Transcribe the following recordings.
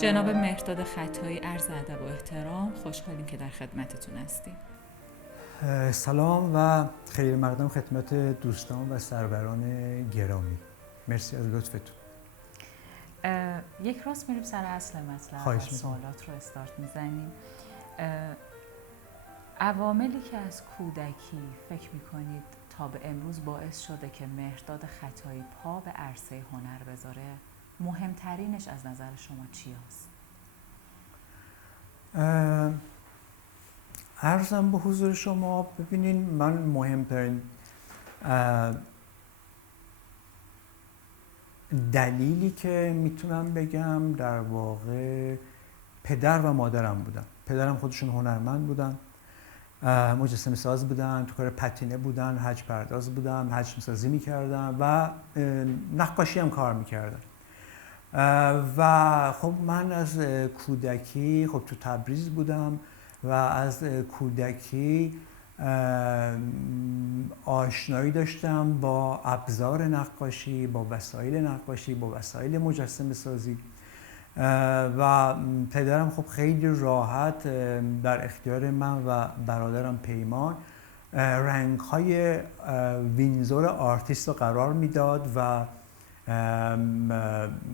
جناب مهرداد خطایی، عرض ادب و احترام. خوشحالیم که در خدمتتون هستیم. سلام و خیر مقدم خدمت دوستان و سروران گرامی. مرسی از لطفتون. یک راست میریم سر اصل مطلب و سوالات رو استارت میزنیم. عواملی که از کودکی فکر میکنید تا به امروز باعث شده که مهرداد خطایی پا به عرصه هنر بذاره، مهمترینش از نظر شما چی هست؟ عرضم به حضور شما، ببینین من مهمترین دلیلی که میتونم بگم در واقع پدر و مادرم بودن. پدرم خودشون هنرمند بودن، مجسمه ساز بودن، تو کار پتینه بودن، حج پرداز بودن، حج سازی میکردن و نقاشی هم کار میکردن. و خب من از کودکی خب تو تبریز بودم و از کودکی آشنایی داشتم با ابزار نقاشی، با وسایل نقاشی، با وسایل مجسمه سازی و پدرم خب خیلی راحت در اختیار من و برادرم پیمان رنگ‌های وینزور آرتیست رو قرار میداد و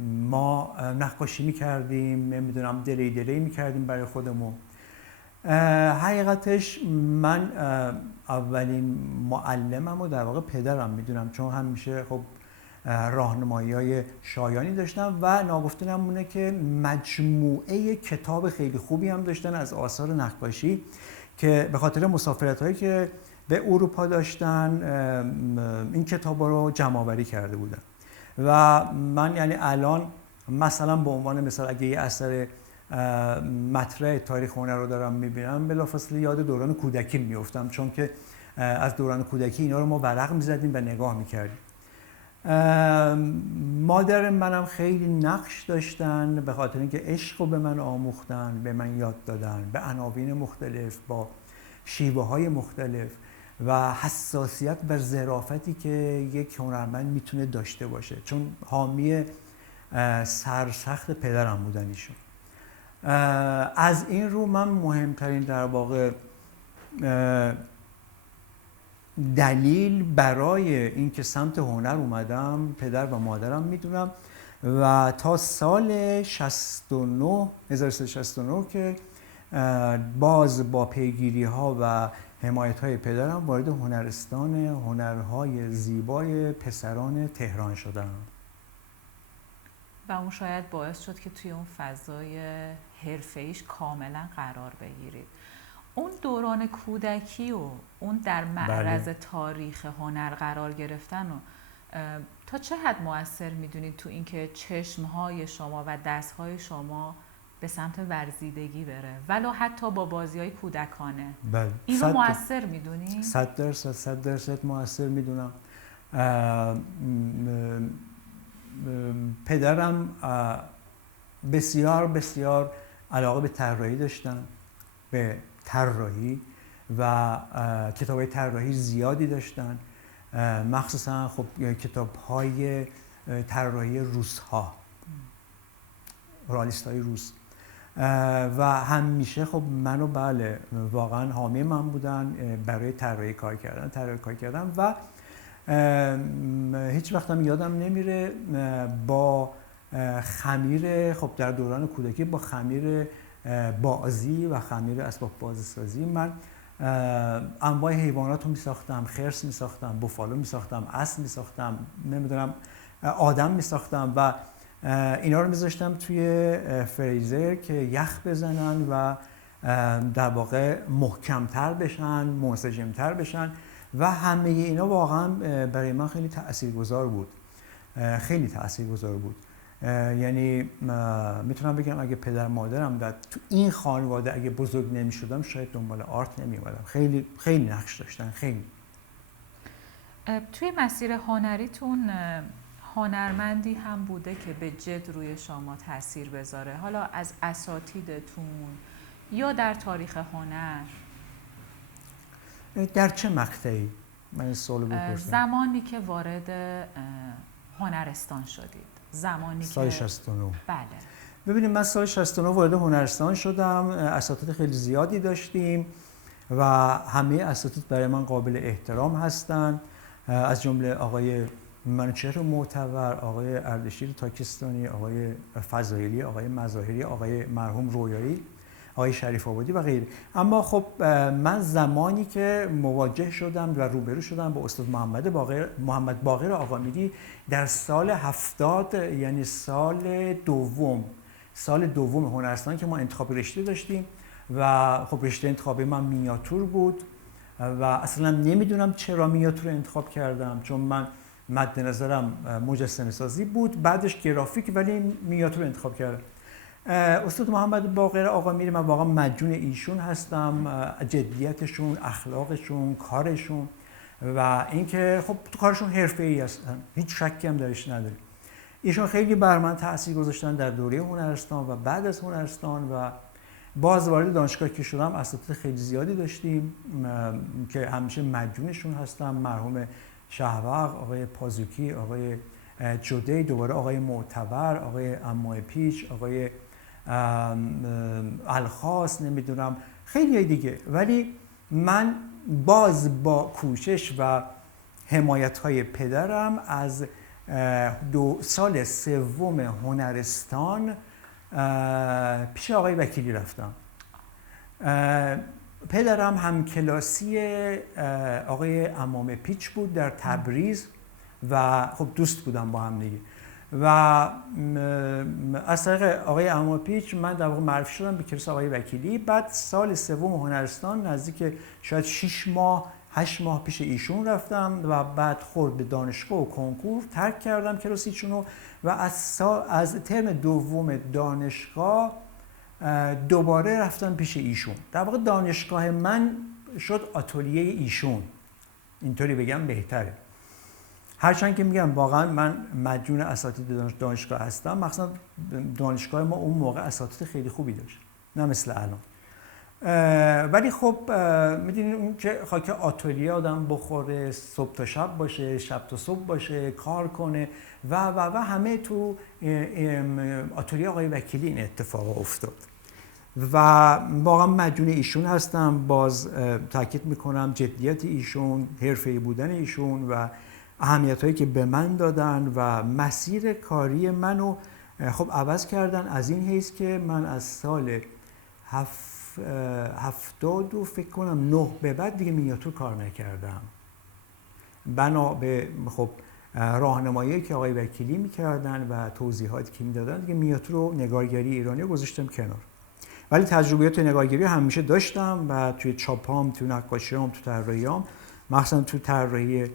ما نقاشی میکردیم، نمیدونم دلی میکردیم برای خودمون. حقیقتش من اولین معلمم و در واقع پدرم میدونم، چون همیشه خب راهنمایی‌های شایانی داشتم و ناگفته نمونه که مجموعه کتاب خیلی خوبی هم داشتن از آثار نقاشی که به خاطر مسافرت‌هایی که به اروپا داشتن این کتابا رو جمع‌آوری کرده بودن. و من یعنی الان مثلا به عنوان مثال اگه یه اثر مطرح تاریخ هنر رو دارم میبینم بلافاصله یاد دوران کودکی میافتم، چون که از دوران کودکی اینا رو ما ورق میزدیم و نگاه میکردیم. مادر منم خیلی نقش داشتن به خاطر اینکه عشق رو به من آموختن، به من یاد دادن به عناوین مختلف با شیوه های مختلف و حساسیت و ظرافتی که یک هنرمند میتونه داشته باشه، چون حامی سرسخت پدرم بودن ایشون. از این رو من مهمترین در واقع دلیل برای اینکه سمت هنر اومدم پدر و مادرم میدونم و تا سال 1369 که باز با پیگیری ها و حمایت های پدرم وارد هنرستان هنرهای زیبای پسران تهران شدم. و اون شاید باعث شد که توی اون فضای حرفه‌ایش کاملا قرار بگیرید. اون دوران کودکی و اون در معرض تاریخ هنر قرار گرفتن و تا چه حد مؤثر میدونید تو اینکه چشمهای شما و دستهای شما به سمت ورزیدگی بره، ولو حتی با بازی‌های کودکانه؟ بله. این رو مؤثر میدونید؟ 100% مؤثر میدونم. پدرم بسیار علاقه به طراحی داشتن، به طراحی و کتاب‌های طراحی زیادی داشتن، مخصوصا خب کتاب‌های طراحی روس‌ها، رئالیست‌های روس و همیشه خب منو بله واقعا حامی من بودن برای طراحی کار کردن و هیچ وقت هم یادم نمیره با خمیر، خب در دوران کودکی با خمیر بازی و خمیر اسباب بازیسازی من انواع حیوانات رو میساختم، خرس میساختم، بوفالو میساختم، اسب میساختم، نمیدونم آدم میساختم و اینا رو میذاشتم توی فریزر که یخ بزنن و در واقع محکمتر بشن، منسجمتر بشن و همه اینا واقعا برای من خیلی تاثیرگذار بود. یعنی میتونم بگم اگه پدر مادرم در تو این خانواده اگه بزرگ نمیشدم شاید دنبال آرت نمیومدم. خیلی نقش داشتن. خیلی توی مسیر هنریتون هنرمندی هم بوده که به جد روی شما تاثیر بذاره، حالا از اساتیدتون یا در تاریخ هنر؟ در چه مقطعی؟ من سوال بپرسم. زمانی که وارد هنرستان شدید، زمانی سال که 69. بله. ببینیم من سال 69 وارد هنرستان شدم، اساتید خیلی زیادی داشتیم و همه اساتید برای من قابل احترام هستن، از جمله آقای منوچهر معتبر، آقای اردشیر تاکستانی، آقای فضایلی، آقای مظاهری، آقای مرحوم رویایی، آقای شریف آبادی و غیره. اما خب من زمانی که مواجه شدم و روبرو شدم با استاد محمد باقر آقامیری در سال 70، یعنی سال دوم هنرستان که ما انتخاب رشته داشتیم و خب رشته انتخابی من مینیاتور بود و اصلا نمیدونم چرا مینیاتور انتخاب کردم، چون من مد نظرم مجسمه سازی بود، بعدش گرافیک، ولی مینیاتور انتخاب کردم. استاد محمد باقر آقامیری من واقعا مدیون ایشون هستم، جدیتشون، اخلاقشون، کارشون و اینکه خب کارشون حرفه‌ای هستن، هیچ شکی هم درش نداریم. ایشون خیلی بر من تاثیر گذاشتن در دوره هنرستان و بعد از هنرستان و باز وارد دانشگاه که شدم اساتید خیلی زیادی داشتیم که همیشه مدیونشون هستم، مرحوم شهوق، آقای پازوکی، آقای جودی، دوباره آقای معتبر، آقای امای پیچ، آقای الخاص، نمیدونم خیلی دیگه. ولی من باز با کوشش و حمایت‌های پدرم از سال سوم هنرستان پیش آقای وکیلی رفتم. پدرم همکلاسی آقای امام پیچ بود در تبریز و خب دوست بودم با هم دیگه و از طریق آقای امام پیچ من در واقع معرفی شدم به کلاس آقای وکیلی. بعد سال سوم هنرستان نزدیک شاید 6 ماه 8 ماه پیش ایشون رفتم و بعد خورد به دانشگاه و کنکور ترک کردم کلاس ایشونو و از ترم دوم دانشگاه دوباره رفتم پیش ایشون. در واقع دانشگاه من شد آتلیه ایشون، اینطوری بگم بهتره. هرچند که میگم واقعا من مدیون اساتید دانشگاه هستم، مخصوصا دانشگاه ما اون موقع اساتید خیلی خوبی داشت، نه مثل الان. ولی خب میدونید اون که خاک آتلیه آدم بخوره، صبح تا شب باشه، شب تا صبح باشه، کار کنه و همه تو آتلیه آقای وکیلی این اتفاق افتاد و واقعا مدیون ایشون هستم. باز تاکید میکنم جدیت ایشون، حرفه‌ای بودن ایشون و اهمیت هایی که به من دادن و مسیر کاری منو خب عوض کردن، از این حیث که من از سال 70 و فکر کنم 9 به بعد دیگه مینیاتور کار نکردم، بنا به خب راهنمایی که آقای وکیلی میکردن و توضیحاتی که میدادن دیگه مینیاتور و نگارگری ایرانی رو گذاشتم کنار. ولی تجربیات نگارگری همیشه داشتم و توی چاپام، توی نقاشیام، تو طراحیام، مخصوصا تو طراحی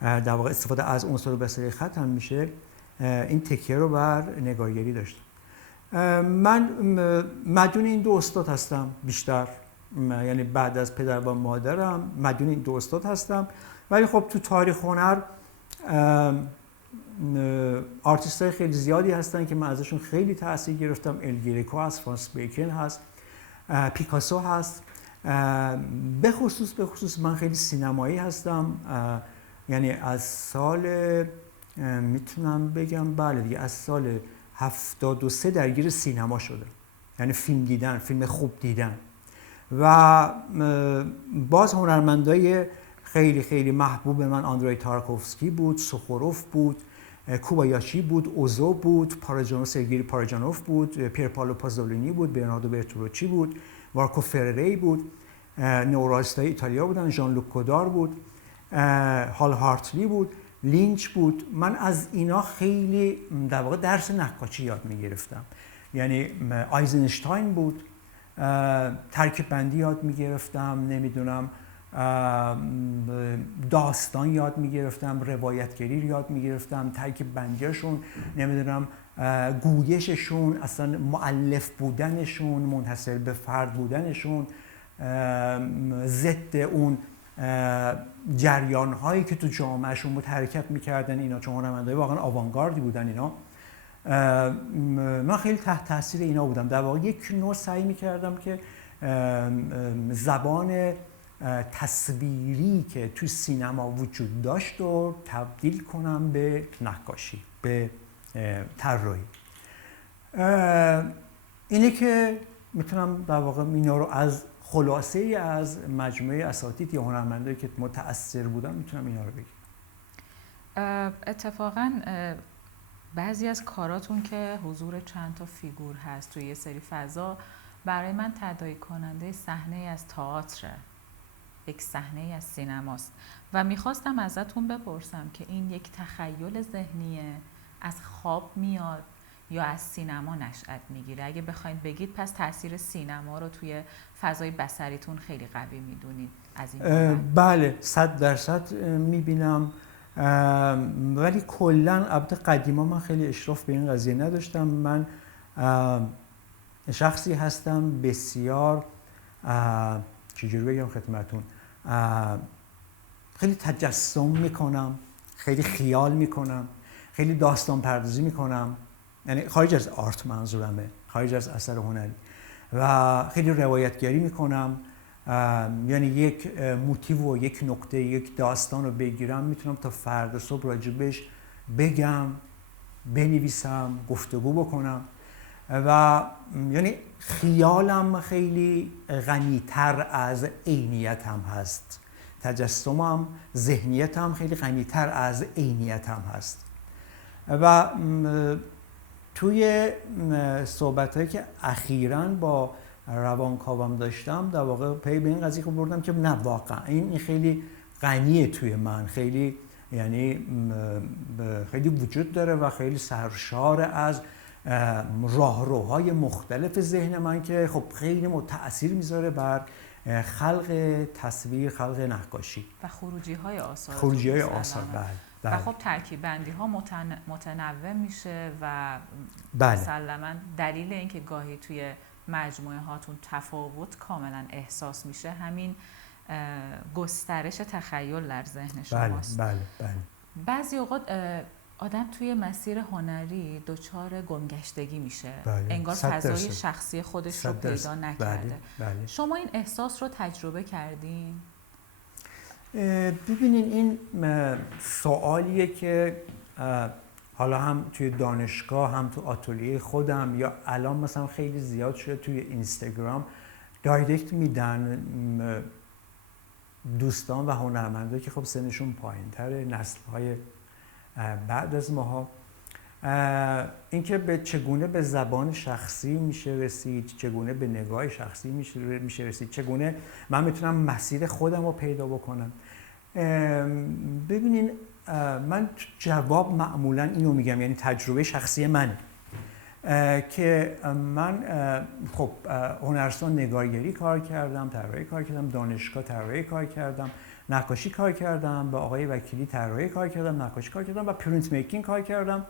در واقع استفاده از عنصر بصری خط هم میشه این تکیه رو بر نگارگری داشتم. من مدیون این دو استاد هستم بیشتر، یعنی بعد از پدر و مادرم مدیون این دو استاد هستم. ولی خب تو تاریخ هنر آرتیست‌های خیلی زیادی هستن که من ازشون خیلی تاثیر گرفتم. ال گریکو هست، فرانس بیکن هست، پیکاسو هست. به خصوص من خیلی سینمایی هستم، یعنی از سال میتونم بگم بله دیگه از سال 73 درگیر سینما شده، یعنی فیلم دیدن، فیلم خوب دیدن و باز هنرمندای خیلی خیلی محبوب من آندری تارکوفسکی بود، سوخوروف بود، کوبایاشی بود، اوزو بود، سرگئی پاراجانوف بود، پیر پالو پازولینی بود، برناردو برتولوچی بود، مارکو فرری بود، نئورالیستای ایتالیا بودن، ژان لوک گودار بود، هال هارتلی بود، لینچ بود. من از اینا خیلی در واقع درس نقاشی یاد می‌گرفتم، یعنی آیزنشتاین بود، ترکیب بندی یاد می‌گرفتم، نمیدونم داستان یاد می‌گرفتم، روایتگری یاد می‌گرفتم، ترکیب بندیاشون، نمیدونم گویششون، اصلا مؤلف بودنشون، منحصر به فرد بودنشون، ضد اون جریان هایی که تو جامعهشون بود حرکت میکردن اینا، چون هنرمندای واقعا آوانگاردی بودن اینا. من خیلی تحت تاثیر اینا بودم، در واقع یک نوع سعی میکردم که زبان تصویری که تو سینما وجود داشت رو تبدیل کنم به نقاشی، به طراحی. اینه که میتونم در واقع اینا رو از خلاصه ای از مجموعه اساتید یا هنرمندایی که متأثر بودم میتونم اینا رو بگم. اتفاقاً بعضی از کاراتون که حضور چند تا فیگور هست توی یه سری فضا برای من تداعی کننده صحنه از تئاتر، یک صحنه از سینماست و میخواستم ازتون بپرسم که این یک تخیل ذهنیه، از خواب میاد یا از سینما نشأت میگیره؟ اگه بخواید بگید پس تاثیر سینما رو توی فضای بصریتون خیلی قوی میدونید از این بله 100% میبینم، ولی کلا البته قدیما من خیلی اشراف به این قضیه نداشتم. من شخصی هستم بسیار چجوری بگم خدمتون، خیلی تجسم میکنم، خیلی خیال میکنم، خیلی داستان پردازی میکنم، یعنی خارج از آرت منظورمه، خارج از اثر هنری، و خیلی روایتگری میکنم. یعنی یک موتیو و یک نکته، یک داستان رو بگیرم، میتونم تا فردا صبح راجبش بگم، بنویسم، گفتگو بکنم و یعنی خیالم خیلی غنی‌تر از عینیتم هست، تجسمم، ذهنیتم خیلی غنی‌تر از عینیتم هست. و توی صحبت‌هایی که اخیراً با روانکاوم داشتم در واقع پی به این قضیه که بردم که نه واقعا این خیلی غنیه توی من، خیلی یعنی خیلی وجود داره و خیلی سرشار از راهروهای مختلف ذهن من که خب خیلی تأثیر میذاره بر خلق تصویر، خلق نقاشی و خروجی‌های آثار. خروجی‌های آثار بله. و خب ترکیب بندی ها متنوع میشه و بله. مسلماً دلیل اینکه گاهی توی مجموعه هاتون تفاوت کاملا احساس میشه همین گسترش تخیل در ذهن شماست. بله. بعضی اوقات آدم توی مسیر هنری دچار گمگشتگی میشه، انگار فضای شخصی خودش رو پیدا نکرده. بله. شما این احساس رو تجربه کردین؟ ببینین این سوالیه که حالا هم توی دانشگاه، هم تو آتلیه خودم، یا الان مثلا خیلی زیاد شده توی اینستاگرام دایرکت میدن دوستان و هنرمندایی که خب سنشون پایین‌تره، نسل‌های بعد از ماها، اینکه به چگونه به زبان شخصی میشه رسید، چگونه به نگاه شخصی میشه رسید، چگونه من میتونم مسیر خودم رو پیدا بکنم. ببینین من جواب معمولا اینو میگم، یعنی تجربه شخصی من که من خب هنرستان نگارگری کار کردم، طراحی کار کردم، دانشگاه طراحی کار کردم، نقاشی کار کردم، با آقای وکیلی طراحی کار کردم، نقاشی کار کردم و پرینت میکینگ کار کردم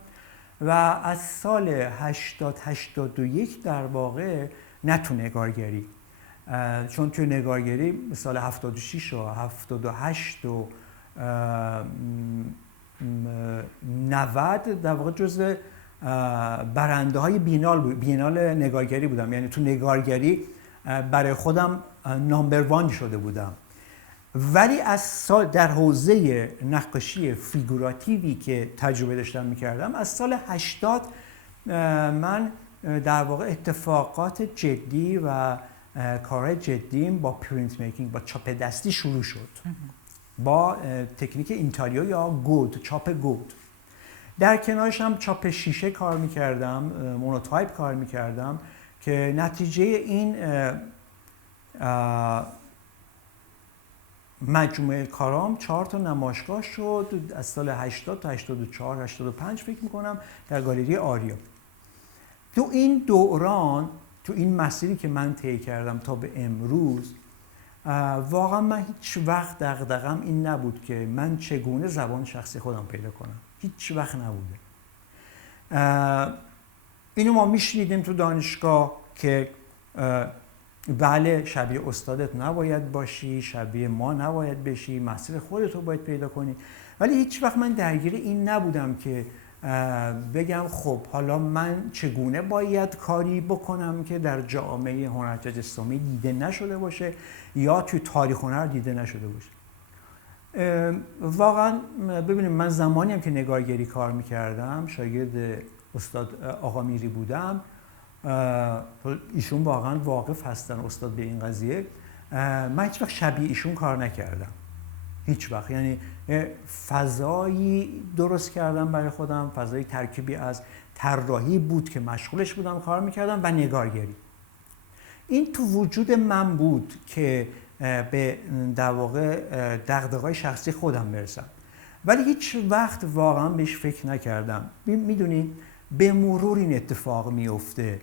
و از سال 80-81 در واقع نه تو نگارگری، چون تو نگارگری سال 76 و 78 و 90 در واقع جزء برنده های بینال نگارگری بودم، یعنی تو نگارگری برای خودم نامبر وان شده بودم. ولی از سال در حوزه نقاشی فیگوراتیوی که تجربه داشتم میکردم، از سال 80 من در واقع اتفاقات جدی و کارهای جدیم با پرینت میکینگ، با چاپ دستی شروع شد، با تکنیک اینتاریو یا گود، چاپ گود. در کنارش هم چاپ شیشه کار میکردم، مونوتایپ کار میکردم که نتیجه این مجموعه کارام 4 تا نمایشگاه شد از سال 80 تا 84 85 فکر میکنم در گالری آریا. تو این دوران، تو این مسیری که من طی کردم تا به امروز، واقعا من هیچ وقت دغدغه‌ام این نبود که من چگونه زبان شخصی خودم پیدا کنم، هیچ وقت نبوده. اینو ما میشنیدیم تو دانشگاه که بله شبیه استادت نباید باشی، شبیه ما نباید بشی، مسیر خودت رو باید پیدا کنی، ولی هیچ وقت من درگیر این نبودم که بگم خب حالا من چگونه باید کاری بکنم که در جامعه هنر تجسمی دیده نشده باشه یا توی تاریخ هنر دیده نشده باشه. واقعا ببینیم من زمانی هم که نگارگری کار میکردم، شاگرد استاد آقا میری بودم، ایشون واقعا واقف هستن استاد به این قضیه. من هیچ وقت شبیه ایشون کار نکردم، هیچ وقت. یعنی فضایی درست کردم برای خودم، فضایی ترکیبی از طراحی بود که مشغولش بودم کار میکردم و نگارگری. این تو وجود من بود که به در واقع دغدغه‌های شخصی خودم برسم، ولی هیچ وقت واقعا بهش فکر نکردم. میدونید به مرور این اتفاق میفته.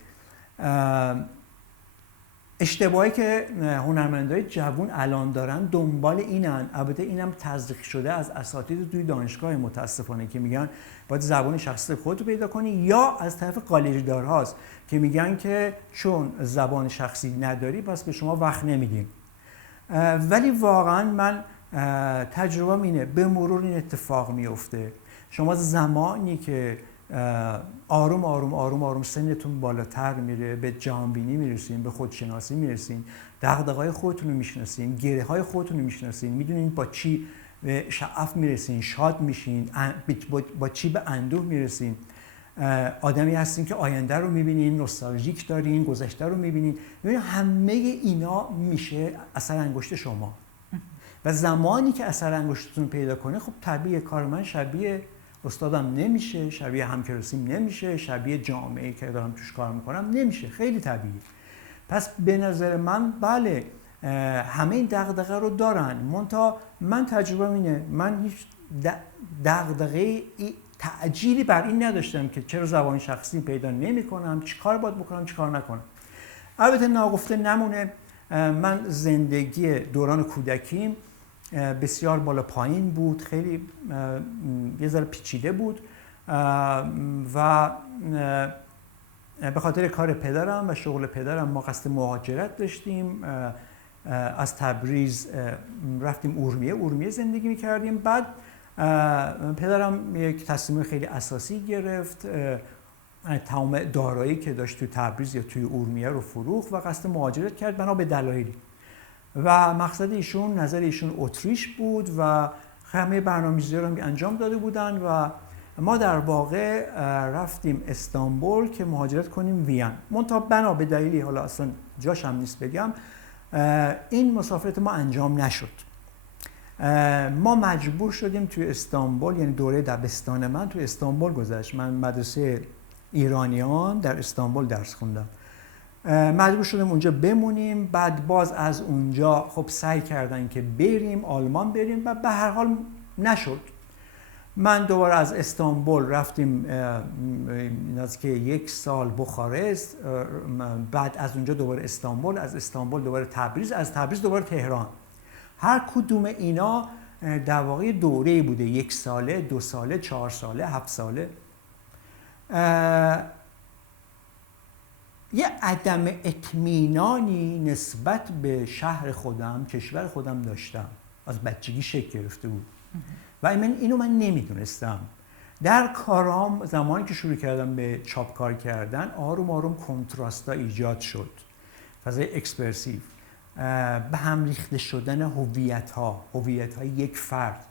اشتباهی که هنرمندای جوان الان دارن دنبال اینن، البته اینم تزریق شده از اساتید توی دانشگاه متاسفانه، که میگن باید زبان شخصی خودت رو پیدا کنی، یا از طرف گالری دارهاست که میگن که چون زبان شخصی نداری پس به شما وقت نمیدیم. ولی واقعا من تجربه‌ام اینه، به مرور این اتفاق میفته. شما زمانی که آروم آروم آروم آروم سنتون بالاتر میره، به جهانبینی میرسین، به خودشناسی میرسین، دغدغه‌های خودتون رو میشناسین، گره‌های خودتون رو میشناسین، میدونین با چی به شعف میرسین، شاد میشین، با چی به اندوه میرسین. آدمی هستین که آینده رو میبینین، نوستالژیک دارین، گذشته رو میبینین. همه اینا میشه اثر انگشت شما. و زمانی که اثر انگشتتون پیدا کنه، خب طبیعیه کار من شبیه استادم نمیشه، شبیه همکلاسیم نمیشه، شبیه جامعه‌ای که دارم توش کار میکنم نمیشه. خیلی طبیعیه. پس به نظر من بله، همه این دغدغه رو دارن، منتها من تجربه اینه، من هیچ دغدغه تعجیلی بر این نداشتم که چرا زبان شخصی پیدا نمی‌کنم، چی کار باید بکنم، چی کار نکنم. البته ناگفته نمونه، من زندگی دوران کودکیم بسیار بالا پایین بود، خیلی یه ذره پیچیده بود و به خاطر کار پدرم و شغل پدرم ما قصد مهاجرت داشتیم. از تبریز رفتیم اورمیه زندگی می‌کردیم. بعد پدرم یک تصمیم خیلی اساسی گرفت، تمام دارایی که داشت توی تبریز یا توی اورمیه رو فروخت و قصد مهاجرت کرد بنا به دلایلی. و مقصد ایشون، نظر ایشون اتریش بود و همه برنامه‌ریزی رو انجام داده بودن و ما در واقع رفتیم استانبول که مهاجرت کنیم وین. منتها بنا به دلیلی، حالا اصلا جاش هم نیست بگم، این مسافرت ما انجام نشد. ما مجبور شدیم توی استانبول، یعنی دوره دبستان من توی استانبول گذشت. من مدرسه ایرانیان در استانبول درس خوندم. مجبور شدیم اونجا بمونیم. بعد باز از اونجا خب سعی کردن که بریم آلمان بریم و به هر حال نشد. من دوباره از استانبول رفتیم نزدیک 1 سال بخارست، بعد از اونجا دوباره استانبول، از استانبول دوباره تبریز، از تبریز دوباره تهران. هر کدوم اینا در واقع دوره‌ای بوده، 1 ساله، 2 ساله، 4 ساله، 7 ساله. یه عدم اطمینانی نسبت به شهر خودم، کشور خودم داشتم، از بچگی شکل گرفته بود و اینو من نمیدونستم. در کارام زمانی که شروع کردم به چاپ کار کردن، آروم آروم کنتراستا ایجاد شد، فضای اکسپرسیو، به هم ریخته شدن هویت‌های یک فرد،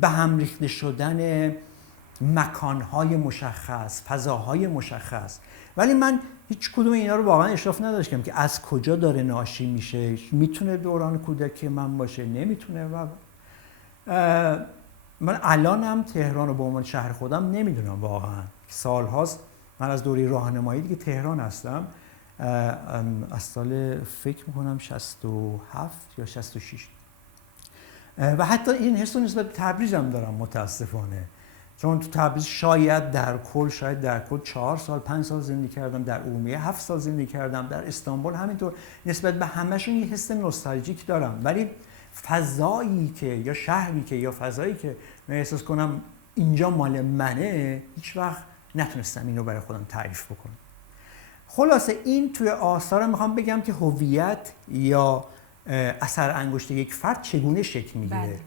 به هم ریخته شدن مکان‌های مشخص، فضاهای مشخص. ولی من هیچ کدوم اینا رو واقعا اشراف نداشتم که از کجا داره ناشی میشه، میتونه دوران کودکی من باشه، نمیتونه. و من الانم تهران رو به عنوان شهر خودم نمیدونم واقعا. سالهاست من از دوره راهنمایی دیگه تهران هستم، از سال فکر میکنم 67 یا 66 و حتی این حس رو نسبت به تبریز هم دارم متاسفانه، چون تو تبریز شاید در کل 4 سال 5 سال زندگی کردم، در اورمیه 7 سال زندگی کردم، در استانبول همینطور. نسبت به همشون یه حس نوستالژیک دارم، ولی فضایی که یا شهری که یا فضایی که من احساس کنم اینجا مال منه، هیچ وقت نتونستم اینو برای خودم تعریف بکنم. خلاصه این توی آثارم میخوام بگم که هویت یا اثر انگشت یک فرد چگونه شکل میگیره.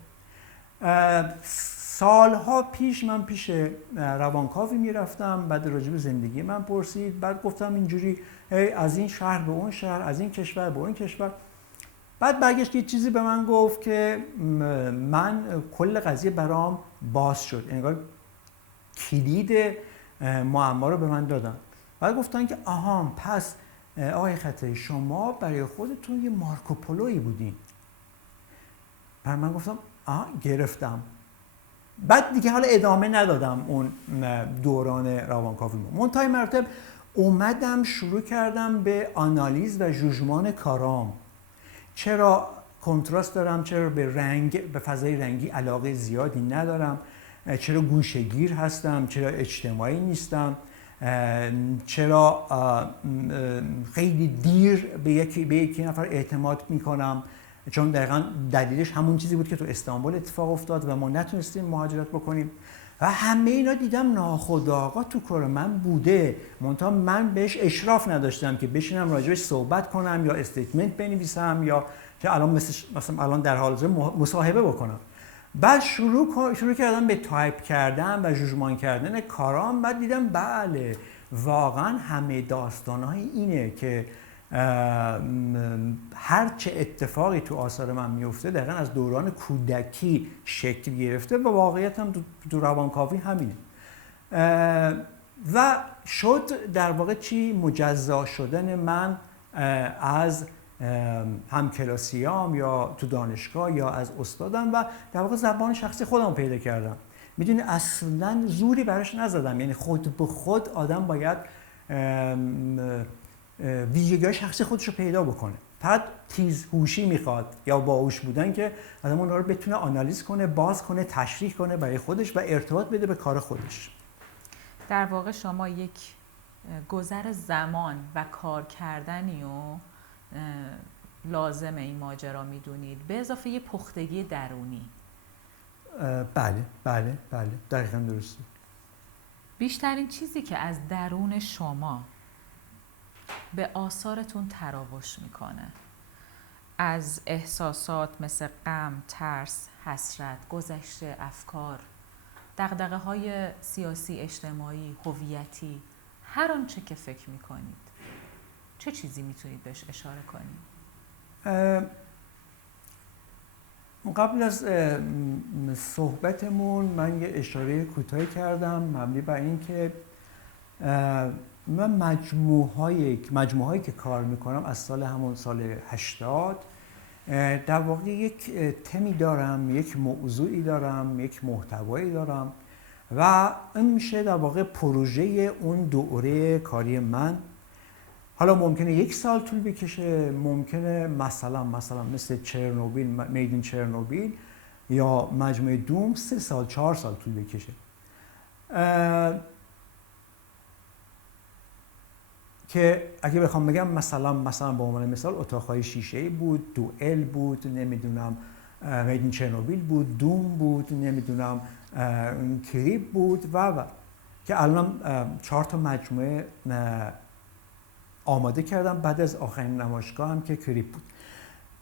سالها پیش من پیش روانکاوی میرفتم، بعد راجع به زندگی من پرسید، بعد گفتم اینجوری از این شهر به اون شهر، از این کشور به اون کشور. بعد برگشت یه چیزی به من گفت که من کل قضیه برام باز شد، انگار کلید معما رو به من دادن. بعد گفتن که آها پس آقای خطایی شما برای خودتون یه مارکوپولویی بودین. بعد من گفتم گرفتم. بعد دیگه حالا ادامه ندادم اون دوران روانکاوی. منتهای مراتب اومدم شروع کردم به آنالیز و جوجمان کارام. چرا کنتراست دارم، چرا به فضای رنگی علاقه زیادی ندارم، چرا گوشه‌گیر هستم، چرا اجتماعی نیستم، چرا خیلی دیر به یکی نفر اعتماد میکنم، چون دقیقا دلیلش همون چیزی بود که تو استانبول اتفاق افتاد و ما نتونستیم مهاجرت بکنیم و همه اینا دیدم ناخودآگاه تو کار من بوده، منتها من بهش اشراف نداشتم که بشینم راجبش صحبت کنم یا استیتمنت بنویسم یا که الان مثلا الان در حال حاضر مصاحبه بکنم. بعد شروع کردم به تایپ کردن و جوجمان کردن کارام. بعد دیدم بله واقعا همه داستانهای اینه که هر چه اتفاقی تو آثار من میفته دقیقا از دوران کودکی شکل گرفته و واقعیت هم تو روانکاوی همینه و شد در واقع چی مجزا شدن من از همکلاسیام یا تو دانشگاه یا از استادم و در واقع زبان شخصی خودم پیدا کردم. میدونی اصلا زوری براش نزدم، یعنی خود به خود آدم باید ویژگی‌های شخصی خودش رو پیدا بکنه. فقط تیزهوشی میخواد یا باهوش بودن که آدم اون رو بتونه آنالیز کنه، باز کنه، تشریح کنه برای خودش و ارتباط بده به کار خودش. در واقع شما یک گذر زمان و کار کردنی و لازم این ماجرا میدونید به اضافه یه پختگی درونی. بله دقیقاً درسته. بیشترین چیزی که از درون شما به آثارتون تراوش میکنه از احساسات مثل غم، ترس، حسرت، گذشته، افکار، دغدغه‌های سیاسی، اجتماعی، هویتی، هر آنچه که فکر میکنید، چه چیزی میتونید بهش اشاره کنید؟ قبل از صحبتمون من یه اشاره کوتاهی کردم مبنی بر این که من مجموعهایی که کار میکنم از همون سال 80 در واقع یک تمی دارم، یک موضوعی دارم، یک محتوایی دارم و این میشه در واقع پروژه اون دوره کاری من. حالا ممکنه 1 سال طول بکشه، ممکنه مثلا مثل چرنوبیل، میدین چرنوبیل یا مجموعه دوم 3 سال 4 سال طول بکشه. که اگه بخوام بگم مثلا به عنوان مثال اتاق‌های شیشه‌ای بود، دوئل بود، نمیدونم میدین چرنوبیل بود، دوم بود، نمیدونم کریب بود و که الان 4 تا مجموعه آماده کردم بعد از آخرین نمایشگاه هم که کریب بود.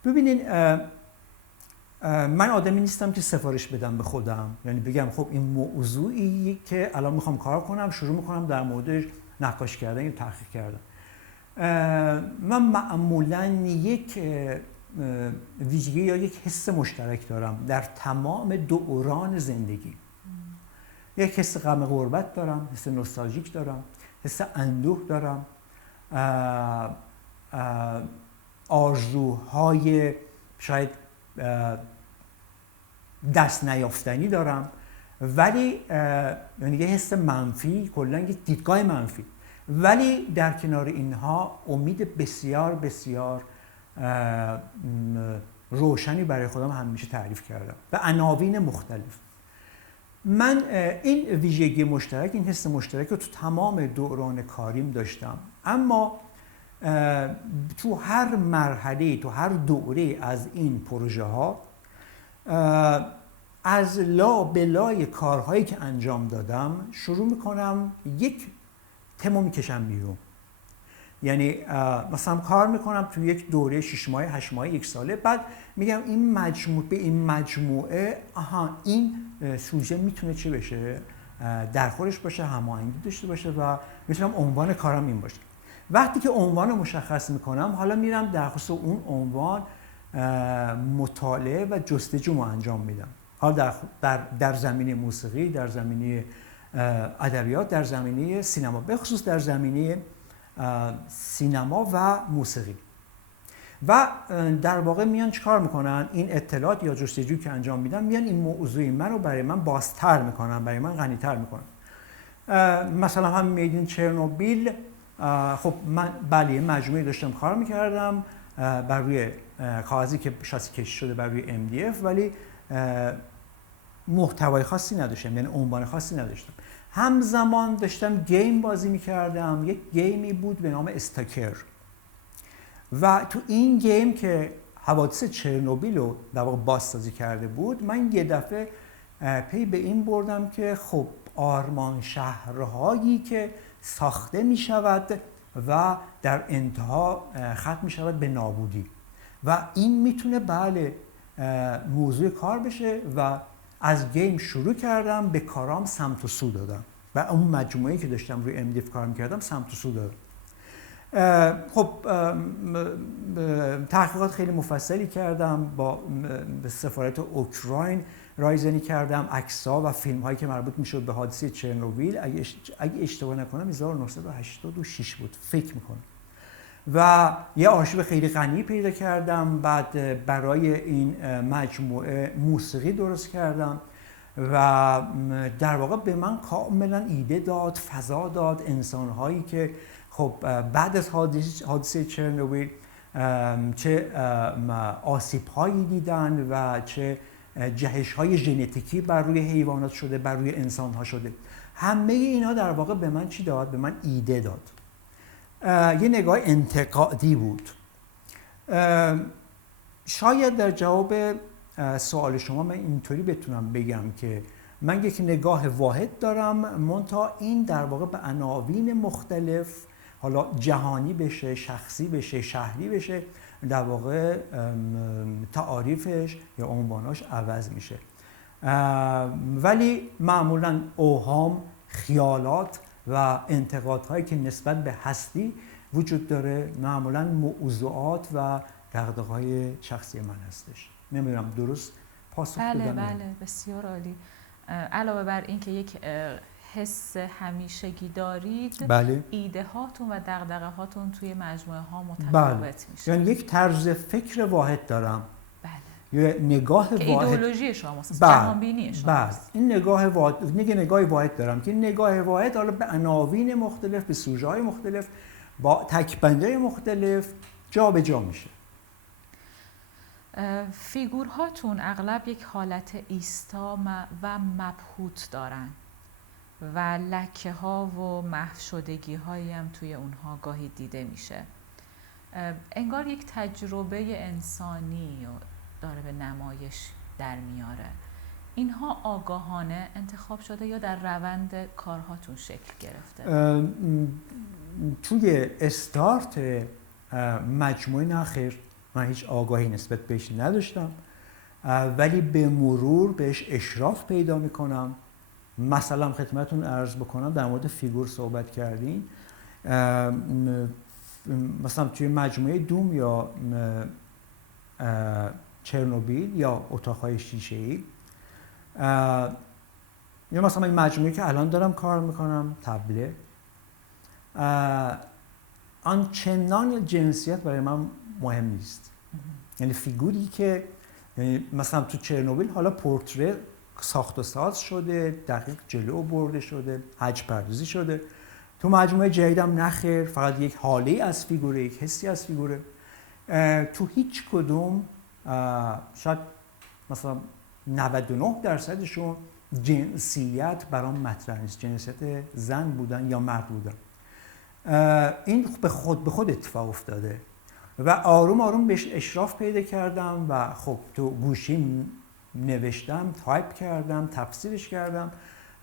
ببینین من آدمی نیستم که سفارش بدم به خودم، یعنی بگم خب این موضوعی که الان میخوام کار کنم شروع میکنم در موردش نقاشی کردن یا تحقیق کردن. من معمولا یک ویژگی یا یک حس مشترک دارم در تمام دوران زندگی. یک حس غم غربت دارم، حس نوستالژیک دارم، حس اندوه دارم، آرزوهای شاید دست نیافتنی دارم، ولی یعنی یه حس منفی، کلا یه دیدگاه منفی، ولی در کنار اینها امید بسیار بسیار روشنی برای خودم همیشه تعریف کردم و عناوین مختلف. من این ویژگی مشترک، این حس مشترک رو تو تمام دوران کاریم داشتم، اما تو هر مرحله، تو هر دوره از این پروژه ها از لا بلای کارهایی که انجام دادم شروع میکنم یک تمو میکشم بیرون. یعنی مثلا کار میکنم تو یک دوره 6 ماه 8 ماه 1 ساله، بعد میگم این مجموعه این سوژه میتونه چی بشه، در خودش باشه، هماهنگی داشته باشه و میتونم عنوان کارم این باشه. وقتی که عنوان مشخص میکنم حالا میرم در خصوص اون عنوان مطالعه و جستجو انجام میدم. حالا در زمینه موسیقی، در زمینه ادبیات در زمینه سینما، به خصوص در زمینه سینما و موسیقی. و در واقع میان چیکار میکنن؟ این اطلاعات یا جستجویی که انجام میدن میان این موضوع من رو برای من بازتر میکنن، برای من غنی‌تر میکنن. مثلا هم میدین چرنوبیل، خب من بله مجموعه داشتم کار میکردم بر روی کاغذی که شاسی کشی شده بر روی MDF، ولی محتوای خاصی نداشتم، یعنی عنوان خاصی نداشتم. همزمان داشتم گیم بازی میکردم، یک گیمی بود به نام استاکر و تو این گیم که حوادث چرنوبیل رو در واقع بازسازی کرده بود، من یه دفعه پی به این بردم که خب آرمان شهرهایی که ساخته می شود و در انتها ختم می شود به نابودی و این میتونه بله موضوع کار بشه و از گیم شروع کردم به کارام سمت و سو دادم و اون مجموعه‌ای که داشتم روی MDF کار می‌کردم سمت و سو دادم. خب تحقیقات خیلی مفصلی کردم، با سفارت اوکراین رایزنی کردم، عکس‌ها و فیلم‌هایی که مربوط می‌شد به حادثه چرنوبیل، اگه اشتباه نکنم 1986 بود فکر می‌کنم، و یه آرشیو خیلی غنی پیدا کردم. بعد برای این مجموعه موسیقی درست کردم و در واقع به من کاملا ایده داد، فضا داد، انسان‌هایی که خب بعد از حادثه چرنوبیل چه آسیب‌هایی دیدن و چه جهش‌های ژنتیکی بر روی حیوانات شده، بر روی انسان‌ها شده. همه اینا در واقع به من چی داد؟ به من ایده داد. یه نگاه انتقادی بود. شاید در جواب سوال شما من اینطوری بتونم بگم که من یک نگاه واحد دارم، منتها این در واقع به عناوین مختلف، حالا جهانی بشه، شخصی بشه، شهری بشه، در واقع تعاریفش یا عنواناش عوض میشه. ولی معمولاً اوهام، خیالات و انتقادهایی که نسبت به هستی وجود داره معمولاً موضوعات و دغدغه‌های شخصی من هستش. نمیدونم درست پاسخ دادم؟ بله بسیار عالی. علاوه بر این که یک حس همیشگی دارید، بله. ایده هاتون و دغدغه هاتون توی مجموعه ها متفاوت میشه. یعنی یک طرز فکر واحد دارم. بله. یه نگاه واحد. ایدئولوژی شماست، جهانبینی شماست. این نگاه واحد دارم که نگاه واحد حالا به عناوین مختلف، به سوژه های مختلف، با تک‌بندی مختلف جا به جا میشه. فیگورهاتون اغلب یک حالت ایستا و مبهوت دارن و لکه ها و محو شدگی هایی هم توی اونها گاهی دیده میشه. انگار یک تجربه انسانی داره به نمایش در میاره. اینها آگاهانه انتخاب شده یا در روند کارهاتون شکل گرفته؟ توی استارت مجموعه نخیر من هیچ آگاهی نسبت بهش نداشتم، ولی به مرور بهش اشراف پیدا میکنم. مثلا خدمتتون عرض بکنم، در مورد فیگور صحبت کردین، مثلا توی مجموعه دوم یا چرنوبیل یا اتاق‌های شیشه‌ای، یا مثلا این مجموعه که الان دارم کار میکنم تبله، آنچنان جنسیت برای من مهم نیست. یعنی فیگوری که مثلا تو چرنوبیل حالا پورتره ساخت و ساز شده، دقیق جلو برده شده، حجم پردازی شده. تو مجموعه جدیدم نخیر، فقط یک حاله از فیگوره، یک حسی از فیگوره. تو هیچ کدوم شاید مثلا 99%شون جنسیت برام مطرح نیست، جنسیت زن بودن یا مرد بودن. این به خود اتفاق افتاده و آروم آروم بهش اشراف پیدا کردم و خب تو گوشیم نوشتم، تایپ کردم، تفسیرش کردم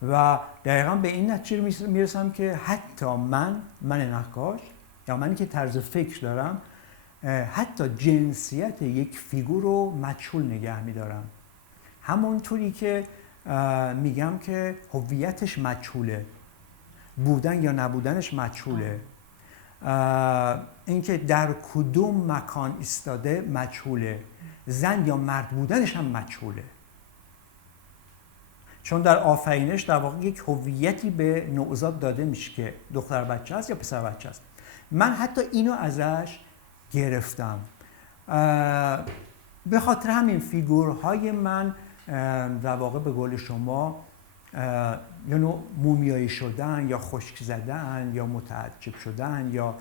و دقیقا به این نتیجه میرسم که حتی من نقاش یا منی که طرز فکر دارم، حتی جنسیت یک فیگور رو مجهول نگه میدارم. همونطوری که میگم که هویتش مجهوله، بودن یا نبودنش مجهوله، اینکه در کدوم مکان ایستاده مجهوله، زن یا مرد بودنش هم مجهوله. چون در آفرینش در واقع یک هویتی به نوزاد داده میشه که دختر بچه است یا پسر بچه است. من حتی اینو ازش گرفتم. به خاطر همین فیگورهای من در واقع به قول شما یا نوع مومیایی شدن یا خشک زدن یا متعجب شدن یا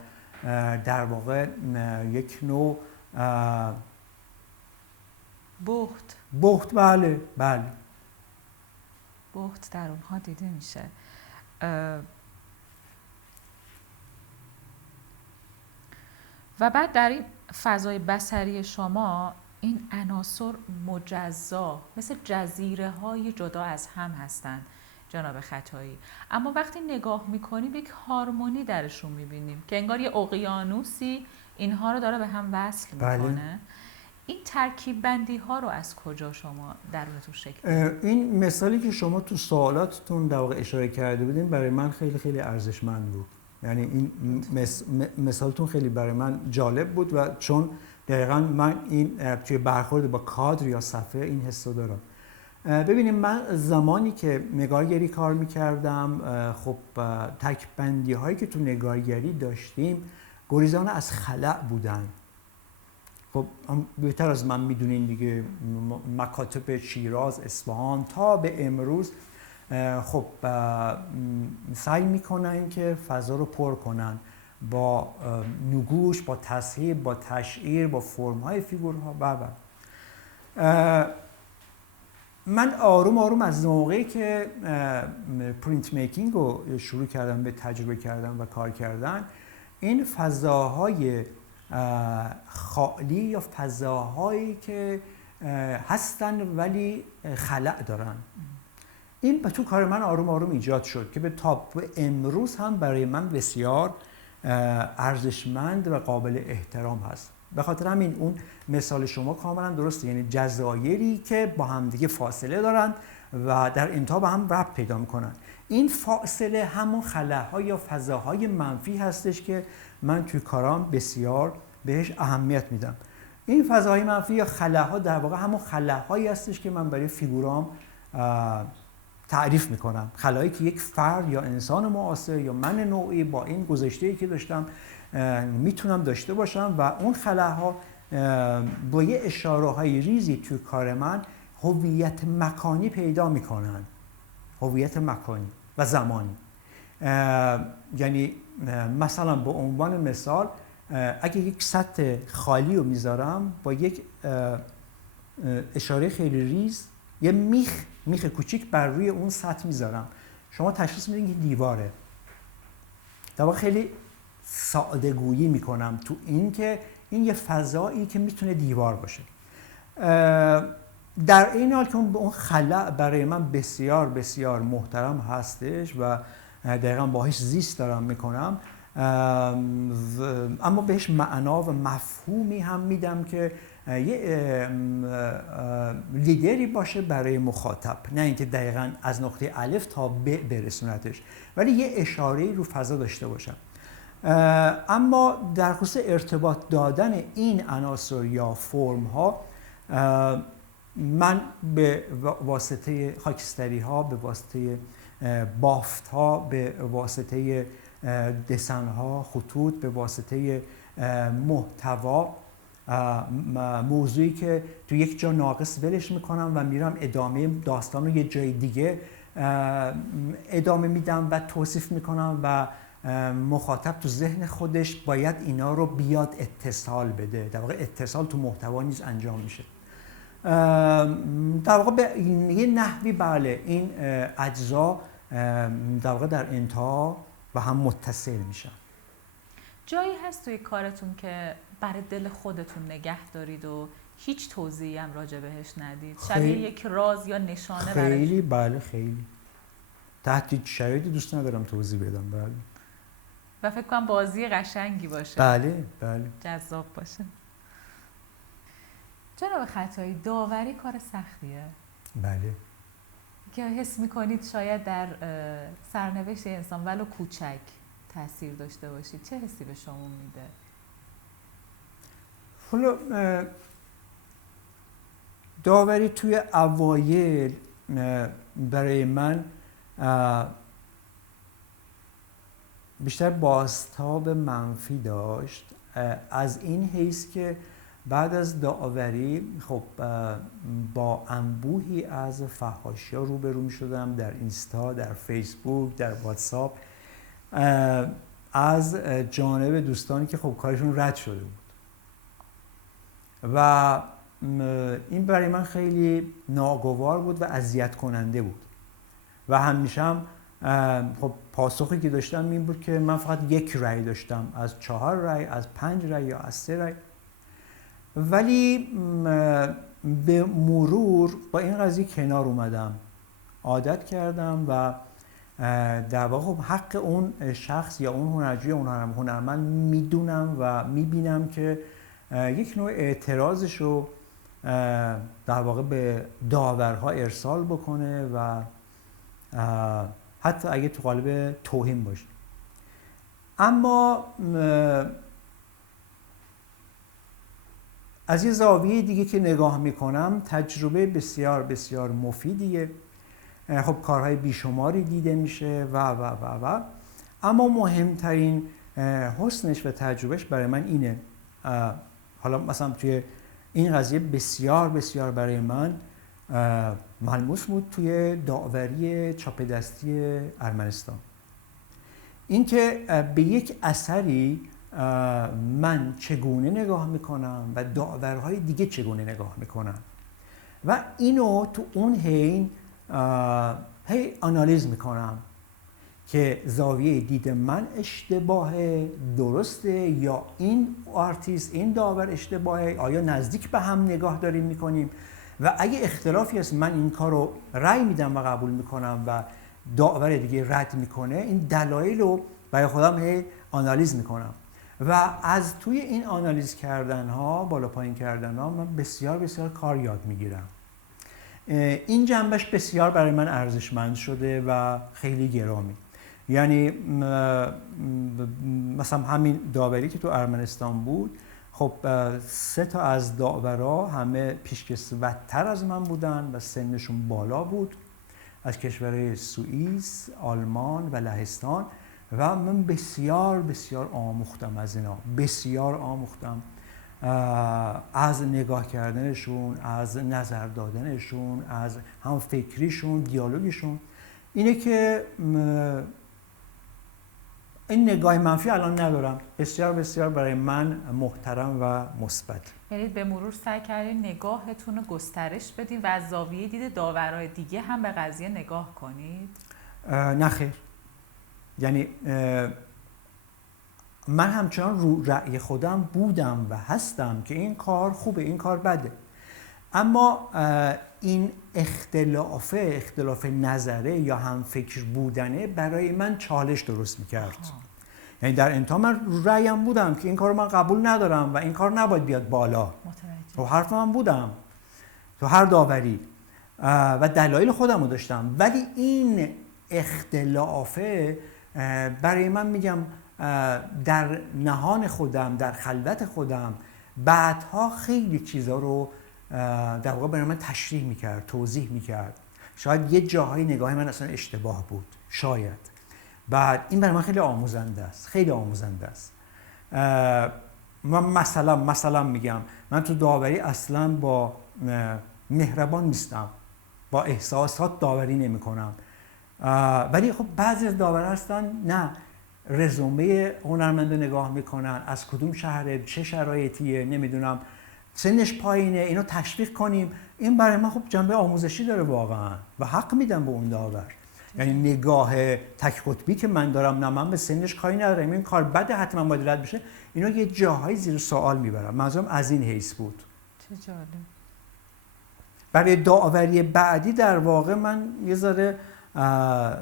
در واقع یک نوع بهت بله بهت در اونها دیده میشه. و بعد در این فضای بصری شما این عناصر مجزا مثل جزیره های جدا از هم هستند جناب خطایی، اما وقتی نگاه میکنیم یک هارمونی درشون میبینیم که انگار یه اقیانوسی اینها رو داره به هم وصل میکنه. این ترکیب بندی ها رو از کجا شما درونتون شکل این مثالی که شما تو سوالاتتون در واقع اشاره کرده بودین برای من خیلی خیلی ارزشمند بود. یعنی این مثالتون خیلی برای من جالب بود و چون دقیقاً من این توی برخورد با کادر یا صفحه این حس رو دارم. ببینیم من زمانی که نگارگری کار میکردم خب ترکیب بندی هایی که تو نگارگری داشتیم گریزان از خلأ بودن. خب بهتر از من میدونین دیگه مکاتب شیراز، اصفهان تا به امروز خب سعی میکنن که فضا رو پر کنن با نگوش، با تصحیح، با تشعیر، با فرم‌های فیگورها و من آروم آروم از موقعی که پرینت میکینگ رو شروع کردم به تجربه کردن و کار کردن، این فضاهای خالی یا فضاهایی که هستن ولی خلأ دارن، این به تو کار من آروم آروم ایجاد شد که به تا امروز هم برای من بسیار ارزشمند و قابل احترام هست. به خاطر همین اون مثال شما کاملا درسته، یعنی جزایری که با هم دیگه فاصله دارن و در انتها با هم ربط پیدا میکنن. این فاصله همون خلاها یا فضاهای منفی هستش که من توی کارام بسیار بهش اهمیت میدم. این فضاهای منفی یا خلاها در واقع همون خلاهایی هستش که من برای فیگورام تعریف میکنم. خلایی که یک فرد یا انسان معاصر یا من نوعی با این گذشته‌ای که داشتم میتونم داشته باشم و اون خلاها با یه اشاره‌های ریزی توی کار من هویت مکانی پیدا میکنن، هویت مکانی و زمانی. یعنی مثلا به عنوان مثال اگه یک سطح خالی رو میذارم با یک اشاره خیلی ریز یه میخ کوچیک بر روی اون سطح میذارم، شما تشخیص میدین که دیواره. در واقع خیلی ساده گویی میکنم تو این که این یه فضایی که میتونه دیوار باشه. در این حال که اون خلأ برای من بسیار بسیار محترم هستش و دقیقا باهاش زیست دارم میکنم، اما بهش معنا و مفهومی هم میدم که یه لیدری باشه برای مخاطب، نه اینکه دقیقاً از نقطه الف تا ب برسونتش، ولی یه اشاره‌ای رو فضا داشته باشم. اما در خصوص ارتباط دادن این عناصر یا فرم ها، من به واسطه خاکستری ها، به واسطه بافت ها، به واسطه دسن ها، خطوط، به واسطه محتوا، موضوعی که تو یک جا ناقص ولش میکنم و میرم ادامه داستان رو یه جای دیگه ادامه میدم و توصیف میکنم و مخاطب تو ذهن خودش باید اینا رو بیاد اتصال بده. در واقع اتصال تو محتوا نیز انجام میشه. در واقع به یه نحوی بله این اجزا در واقع در انتها با هم متصل میشن. جایی هست توی کارتون که برای دل خودتون نگه دارید و هیچ توضیحی هم راجع بهش ندید؟ شبیه یک راز یا نشانه خیلی بله خیلی. تحت شرایطی دوست ندارم توضیح بدم. بله. و فکر کنم بازی قشنگی باشه. بله بله. جذاب باشه. جناب خطایی، داوری کار سختیه؟ بله. که حس میکنید شاید در سرنوشت انسان ولو کوچک تاثیر داشته باشید، چه حسی به شما میده؟ حالا داوری توی اوایل برای من بیشتر بازتاب منفی داشت، از این حیث که بعد از داوری خب با انبوهی از فحاشی‌ها روبرو می‌شدم در اینستا، در فیسبوک، در واتساپ، از جانب دوستانی که خب کارشون رد شده بود و این برای من خیلی ناگوار بود و اذیت کننده بود و همیشه هم خب پاسخی که داشتم این بود که من فقط یک رأی داشتم از 4 رأی، از 5 رأی یا از 3 رأی. ولی به مرور با این قضیه کنار اومدم، عادت کردم و در واقع خب حق اون شخص یا اون هنرجوی اون هنرمند میدونم و میبینم که یک نوع اعتراضش رو در واقع به داورها ارسال بکنه و حتی اگه تو قالب توهین باشه. اما از یه زاویه دیگه که نگاه میکنم تجربه بسیار بسیار مفیدیه. خب کارهای بیشماری دیده میشه و اما مهمترین حسنش و تجربهش برای من اینه. حالا مثلا توی این قضیه بسیار بسیار برای من ملموس بود توی داوری چاپ دستی ارمنستان، اینکه به یک اثری من چگونه نگاه میکنم و داورهای دیگه چگونه نگاه میکنن و اینو تو اون حین هی آنالیز میکنم که زاویه دید من اشتباهه، درسته، یا این آرتیست، این داور اشتباهه، آیا نزدیک به هم نگاه داریم میکنیم و اگه اختلافی هست من این کار رو رأی میدم و قبول میکنم و داور دیگه رد میکنه، این دلایل رو برای خودم هی آنالیز میکنم و از توی این آنالیز کردن ها، بالا پایین کردن ها، من بسیار بسیار کار یاد میگیرم. این جنبش بسیار برای من ارزشمند شده و خیلی گرامی. یعنی مثلا همین داوری که تو ارمنستان بود، خب 3 تا از داورا همه پیشکسوت‌تر از من بودن و سنشون بالا بود، از کشورهای سوئیس، آلمان و لهستان و من بسیار بسیار آموختم از اینا، بسیار آموختم از نگاه کردنشون، از نظر دادنشون، از هم فکریشون، دیالوگشون. اینه که این نگاه منفی الان ندارم، بسیار بسیار برای من محترم و مثبت. یعنی به مرور سعی کردین نگاهتون رو گسترش بدین و از زاویه دید داورای دیگه هم به قضیه نگاه کنید؟ نه خیر. یعنی من همچنان رو رأی خودم بودم و هستم که این کار خوبه، این کار بده، اما این اختلاف نظره یا هم فکر بودنه برای من چالش درست میکرد. یعنی در انتها من رو رأیم بودم که این کار رو من قبول ندارم و این کار نباید بیاد بالا. تو حرف من بودم تو هر داوری و دلایل خودم رو داشتم، ولی این اختلافه برای من، میگم در نهان خودم، در خلوت خودم، بعدها خیلی چیزا رو در واقع برای من تشریح میکرد، توضیح میکرد. شاید یه جاهای نگاه من اصلا اشتباه بود، شاید. بعد این برای من خیلی آموزنده است، خیلی آموزنده است. من مثلا میگم من تو داوری اصلا با مهربان نیستم، با احساسات داوری نمی کنم، ولی خب بعضی از داورها هستن نه، رزومه هنرمند رو نگاه میکنن، از کدوم شهره، چه شرایطیه، نمیدونم سنش پایینه، اینو تشویق کنیم. این برای من خب جنبه آموزشی داره واقعا و حق میدم به اون داور. یعنی نگاه تک قطبی که من دارم، نه من به سنش کاری ندارم، این کار بده حتما باید رد بشه، اینو یه جاهای زیر سوال میبرم. منظورم از این حیث بود. چه جالب. برای داوری بعدی در واقع من یه ذره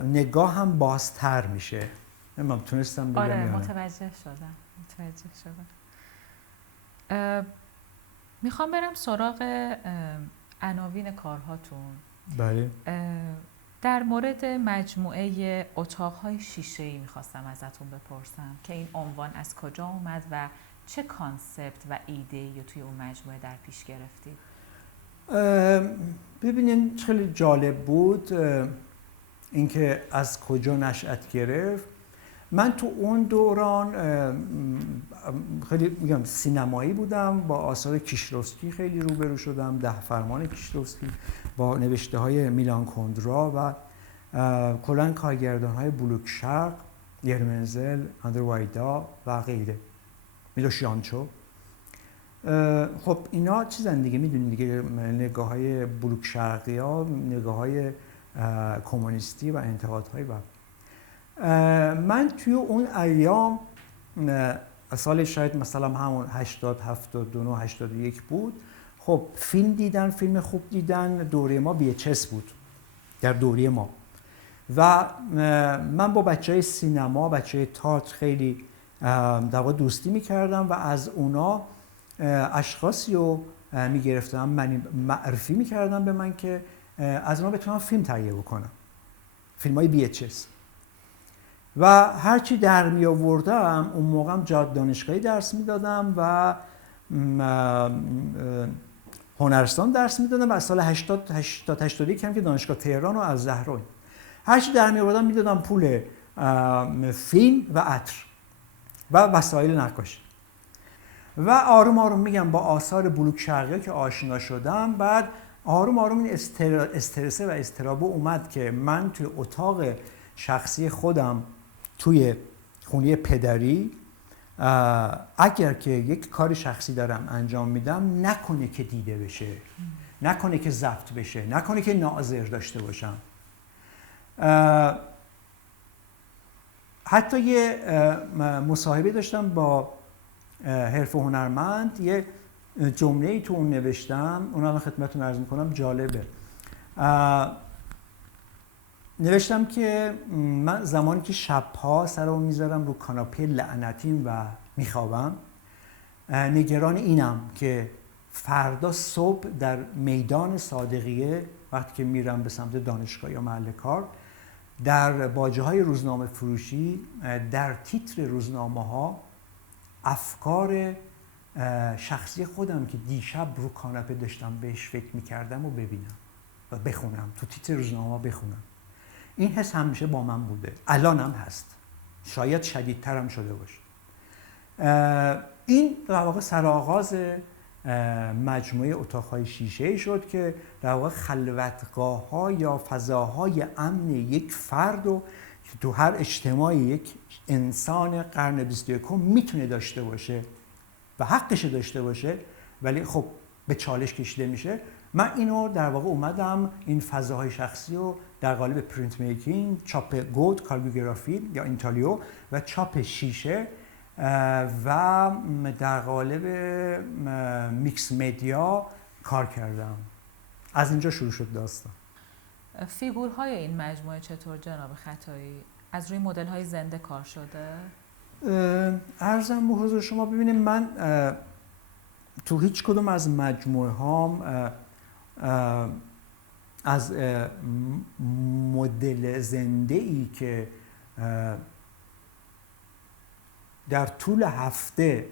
نگاه هم بازتر میشه. نمیدونم تونستم بگم. آره متوجه شدم. میخوام برم سراغ عناوین کارهاتون. بله. در مورد مجموعه اتاق‌های شیشه‌ای میخواستم ازتون بپرسم که این عنوان از کجا اومد و چه کانسپت و ایده‌ای توی اون مجموعه در پیش گرفتید؟ ببینین خیلی جالب بود اینکه از کجا نشأت گرفت. من تو اون دوران خیلی میگم سینمایی بودم، با آثار کیشلوفسکی خیلی روبرو شدم، 10 فرمان کیشلوفسکی، با نوشته های میلان کندرا و کلاً کارگردان های بلوک شرق، یرمنزل، اندر وایدا و غیره، میلوش یانچو. خب اینا چیزن دیگه، میدونین دیگه، نگاه های بلوک شرقی ها، نگاه های کمونیستی و انتقادهای و من توی اون ایام سال شاید مثلا همون 80 79 81 بود. خب فیلم دیدن، فیلم خوب دیدن، دوره ما VHS بود در دوره ما و من با بچهای سینما، بچهای تئاتر خیلی در واقع دوستی میکردم و از اونا اشخاصی رو میگرفتم، معرفی میکردم به من که از اونا بتونم فیلم تهیه بکنم، فیلم های VHS. و هرچی در می آوردم، اون موقع هم جاد دانشگاهی درس میدادم و هنرستان درس میدادم و از سال 81 هم که دانشگاه تهران و از زهرا، هرچی در می آوردم میدادم پول فیلم و عطر و وسایل نقاشی. و آروم آروم میگم با آثار بلوک شرقی که آشنا شدم، بعد آروم آروم این استرس و اضطراب اومد که من توی اتاق شخصی خودم توی خونه پدری اگر که یک کار شخصی دارم انجام میدم، نکنه که دیده بشه، نکنه که ضبط بشه، نکنه که ناظر داشته باشم. حتی یه مصاحبه داشتم با حرفه هنرمند، یه جمله‌ای تو اون نوشتم، اون الان خدمتتون عرض میکنم، جالبه. نوشتم که من زمانی که شب‌ها سرمو میذارم رو کاناپه لعنتیم و میخوابم، نگران اینم که فردا صبح در میدان صادقیه وقتی که میرم به سمت دانشگاه یا محل کار، در باجه‌های روزنامه فروشی، در تیتر روزنامه‌ها افکار شخصی خودم که دیشب رو کاناپه داشتم بهش فکر میکردم و ببینم و بخونم، تو تیتر روزنامه بخونم. این حس همیشه با من بوده، الان هم هست، شاید شدیدتر هم شده باشه. این در واقع سرآغاز مجموعه اتاق‌های شیشه‌ای شد که در واقع خلوتگاه‌ها یا فضاهای امن یک فرد و تو هر اجتماعی یک انسان قرن 21 میتونه داشته باشه و حقش داشته باشه، ولی خب به چالش کشیده میشه. من اینو در واقع اومدم این فضاهای شخصی رو در قالب پرینت میکینگ، چاپ گود، کالیگرافی یا اینتالیو و چاپ شیشه و در قالب میکس مدیا کار کردم. از اینجا شروع شد داستان. فیگورهای این مجموعه چطور جناب خطایی؟ از روی مدل‌های زنده کار شده؟ عرضم به حضور شما، ببینید من تو هیچ کدوم از مجموعه هام از مدل زنده ای که در طول هفته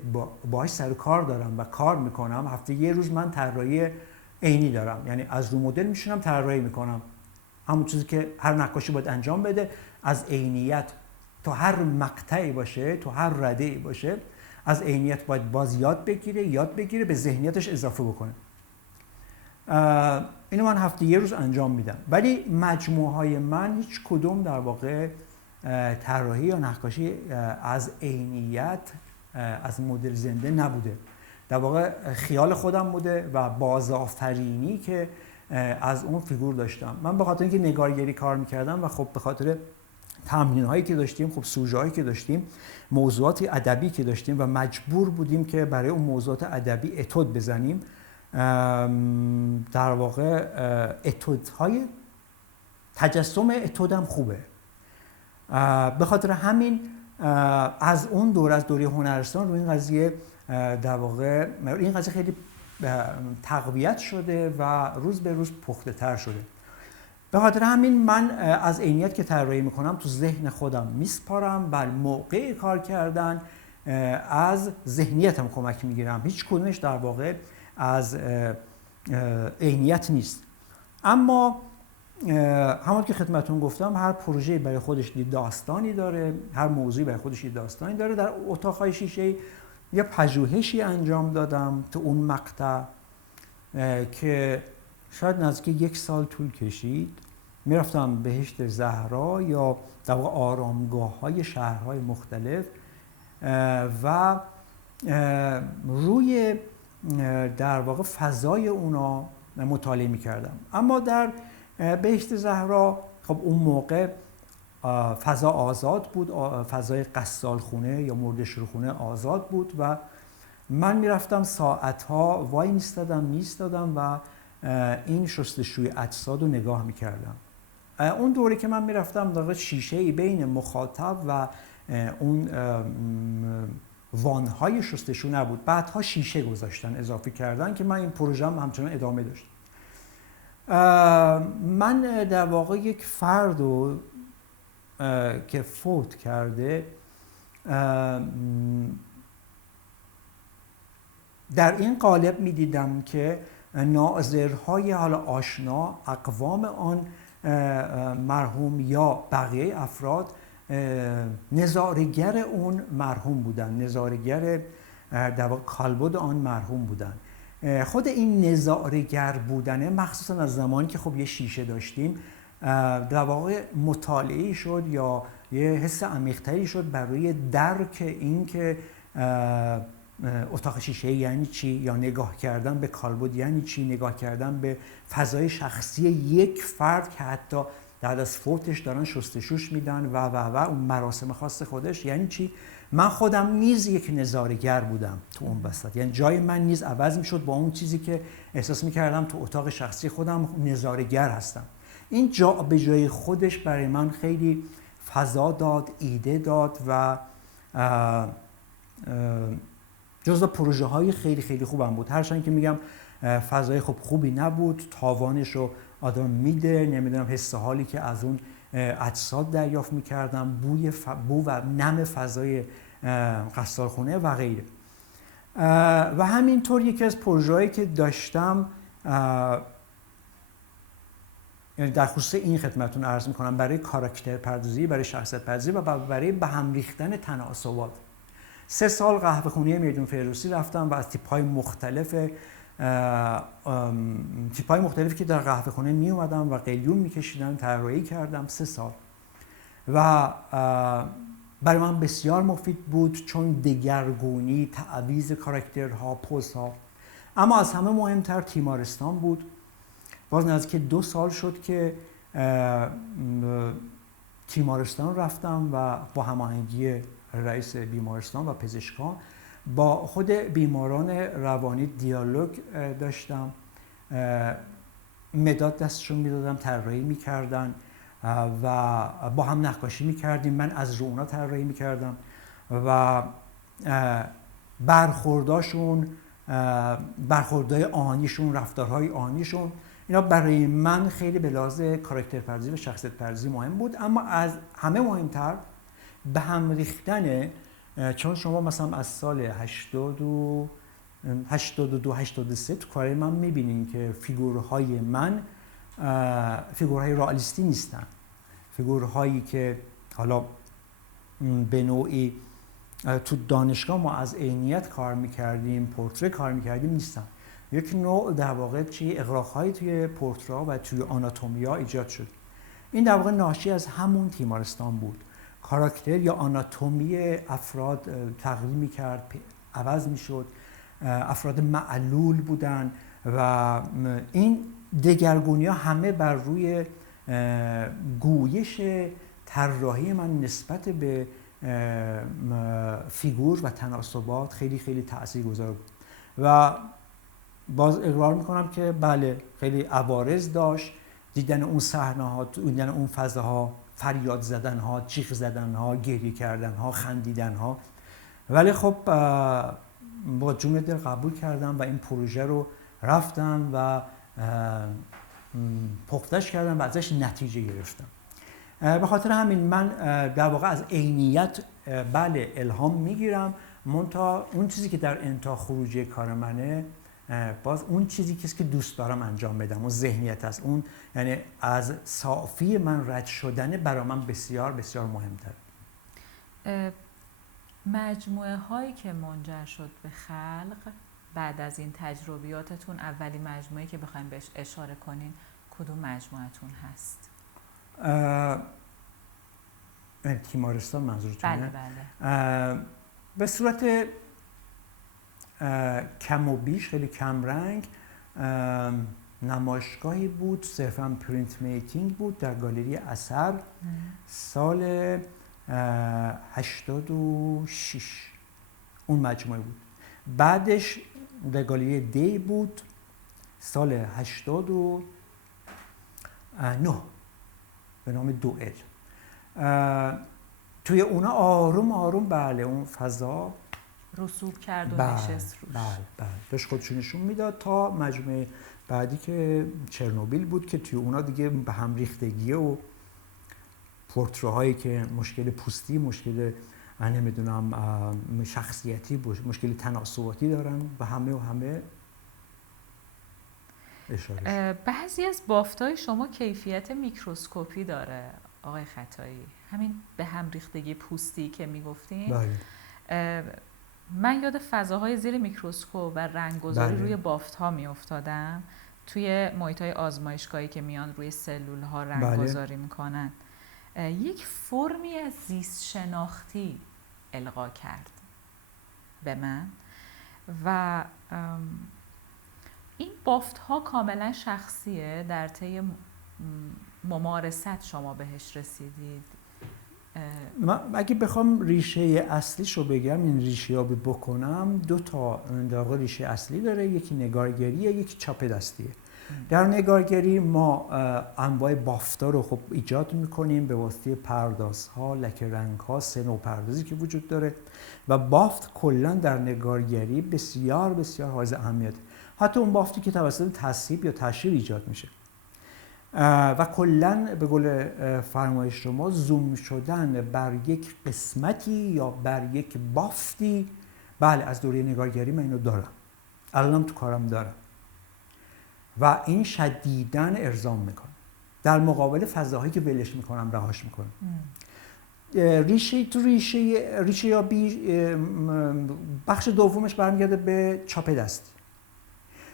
باهاش سر کار دارم و کار میکنم، هفته یه روز من طراحی عینی دارم، یعنی از رو مدل میشینم طراحی میکنم، همون چیزی که هر نقاشی باید انجام بده، از عینیت تا هر مقطعی باشه، تو هر رده‌ای باشه، از عینیت باید باز یاد بگیره، به ذهنیتش اضافه بکنه. اینو من هفته یه روز انجام میدم، ولی مجموعه های من هیچ کدوم در واقع طراحی یا نقاشی از عینیت، از مدل زنده نبوده. در واقع خیال خودم بوده و بازآفرینی که از اون فیگور داشتم. من به خاطر اینکه نگارگری کار میکردم و خب به خاطر تمرین هایی که داشتیم، خب سوژه هایی که داشتیم، موضوعات ادبی که داشتیم و مجبور بودیم که برای اون موضوعات ادبی اتود بزنیم، در واقع اتودهای تجسم اتود هم خوبه. به خاطر همین از اون دوره، از دوره هنرستان، رو این قضیه در واقع این قضیه خیلی تقویت شده و روز به روز پخته تر شده. به خاطر همین من از عینیت که طراحی میکنم تو ذهن خودم میسپارم، بر موقع کار کردن از ذهنیتم کمک میگیرم. هیچ کدومش در واقع از عینیت نیست. اما همون که خدمتون گفتم هر پروژه برای خودش داستانی داره، هر موضوعی برای خودش داستانی داره. در اتاق‌های شیشه یه پژوهشی انجام دادم تو اون مقطع که شاید نزدیک 1 سال طول کشید. میرفتم بهشت زهرا یا در واقع آرامگاه‌های شهرهای مختلف و روی در واقع فضای اونا مطالعه می‌کردم. اما در بهشت زهرا خب اون موقع فضا آزاد بود، فضای قصالخونه یا مرده‌شورخونه آزاد بود و من میرفتم ساعتها وای میستادم و این شستشوی اجساد رو نگاه میکردم. اون دوره که من میرفتم در واقع شیشه‌ای بین مخاطب و اون وانهای شستشو نبود، بعدها شیشه گذاشتن، اضافه کردن که من این پروژه‌ام همچنان ادامه داشت. من در واقع یک فرد رو که فوت کرده در این قالب می‌دیدم که ناظرهای حالا آشنا، اقوام آن مرحوم یا بقیه افراد نظاره‌گر اون مرحوم بودن، نظاره‌گر در واقع کالبد آن مرحوم بودن. خود این نظاره‌گر بودنه مخصوصا از زمانی که خب یه شیشه داشتیم در واقع مطالعه شد یا یه حس عمیق‌تری شد برای درک این که اتاق شیشه یعنی چی، یا نگاه کردن به کالبد یعنی چی، نگاه کردن به فضای شخصی یک فرد که حتی بعد از فوتش دارن شستشوش میدن و اون مراسم خاص خودش یعنی چی. من خودم نیز یک نظاره‌گر بودم تو اون وسط، یعنی جای من نیز عوض میشد با اون چیزی که احساس میکردم تو اتاق شخصی خودم نظاره‌گر هستم. این جا به جای خودش برای من خیلی فضا داد، ایده داد و جزو پروژه های خیلی خیلی خوبم بود. هرچند که میگم فضای خوبی نبود، تاوانش رو آدم میده، نمیدونم حس حالی که از اون اجساد دریافت میکردم، بو و نم فضای قصالخونه و غیره. و همینطور یکی از پروژه‌هایی که داشتم، یعنی در خصوص این خدمتتون عرض میکنم، برای کاراکتر پردازی، برای شخصیت پردازی و برای به هم ریختن تناسبات. 3 سال قهوه‌خونه میدون فردوسی رفتم و از تیپ‌های مختلفی که در قهوه‌خونه می اومدم و قلیون میکشیدم طراحی کردم 3 سال و برای من بسیار مفید بود چون دگرگونی، تعویض کاراکترها، پوزها. اما از همه مهمتر تیمارستان بود. باز نزدیک 2 سال شد که تیمارستان رفتم و با هماهنگی رئیس بیمارستان و پزشکان با خود بیماران روانی دیالوگ داشتم، مداد دستشون میدادم، طراحی میکردن و با هم نقاشی میکردیم، من از رو اونا طراحی میکردم و برخوردهای آنیشون، رفتارهای آنیشون، اینا برای من خیلی به لحاظ کاراکتر پردازی و شخصیت پردازی مهم بود. اما از همه مهمتر به هم ریختن، چون شما مثلا از سال 82 83 تو کارهای من میبینین که فیگورهای من فیگورهای رئالیستی نیستن، فیگورهایی که حالا به نوعی تو دانشگاه ما از عینیت کار میکردیم، پورتره کار میکردیم نیستن. یک نوع در واقع اغراق‌هایی توی پورتره و توی آناتومیا ایجاد شد. این در واقع ناشی از همون تیمارستان بود. کاراکتر یا آناتومی افراد تغییر میکرد، عوض میشد، افراد معلول بودن و این دگرگونی‌ها همه بر روی گویش طراحی من نسبت به فیگور و تناسبات خیلی خیلی تاثیرگذار بود و باز اقرار میکنم که بله خیلی عوارض داشت. دیدن اون صحنه‌ها، دیدن اون فضاها، فریاد زدن‌ها، جیغ زدن‌ها، گریه کردن‌ها، خندیدن‌ها، ولی خب با جون دل قبول کردم و این پروژه رو رفتم و پختش کردم و ازش نتیجه گرفتم. به خاطر همین من در واقع از عینیت بله الهام میگیرم، منتها اون چیزی که در انتها خروجی کار منه باز اون چیزی که دوست دارم انجام بدم، اون ذهنیت است، اون یعنی از صافی من رد شدن برای من بسیار بسیار مهمتر. مجموعه هایی که منجر شد به خلق بعد از این تجربیاتتون، اولی مجموعه‌ای که بخوایم بهش اشاره کنین کدوم مجموعتون هست؟ تیمارستان منظورتونه؟ بله بله. به صورت کم و بیش، خیلی کم رنگ، نمایشگاهی بود صرفاً پرینت میکینگ بود در گالری اثر سال 86. اون مجموعه بود. بعدش در گالری دی بود سال 89 به نام دوئل. توی اونا آروم آروم بله اون فضا رسوب کرد و نشست روش. بله داشت خودشو نشون میداد تا مجموعه بعدی که چرنوبیل بود که توی اونا دیگه به هم ریختگی و پورترهایی که مشکل پوستی، مشکل نمیدونم شخصیتی، مشکل تناسباتی دارن و همه اشاره. بعضی از بافتای شما کیفیت میکروسکوپی داره آقای خطایی، همین به هم ریختگی پوستی که میگفتین. بله. من یاد فضاهای زیر میکروسکوپ و رنگگذاری بله. روی بافت ها میافتادم توی محیط‌های آزمایشگاهی که میان روی سلول ها رنگگذاری میکنن. یک فرمی از زیست شناختی القا کرد به من و این بافت ها کاملا شخصیه. در طی ممارست شما بهش رسیدید؟ من اگه بخوام ریشه اصلیش رو بگم، این ریشه‌یابی بکنم، 2 تا ریشه اصلی داره، یکی نگارگریه، یکی چاپ دستیه. در نگارگری ما انواع بافت‌ها رو خب ایجاد می‌کنیم به واسطه پردازها، لکه رنگ‌ها، سه پردازی که وجود داره و بافت کلاً در نگارگری بسیار بسیار حائز اهمیت. حتی اون بافتی که توسط تصحیب یا تشریح ایجاد میشه و کلاً به قول فرمایش شما زوم شدن بر یک قسمتی یا بر یک بافتی، بله از دوره نگارگری من اینو دارم، الانم تو کارم دارم و این شدیداً ارضام میکنم در مقابل فضاهایی که ولش میکنم، رهاش میکنم. ریشه یا بخش دومش برمیگرده به چاپ دستی.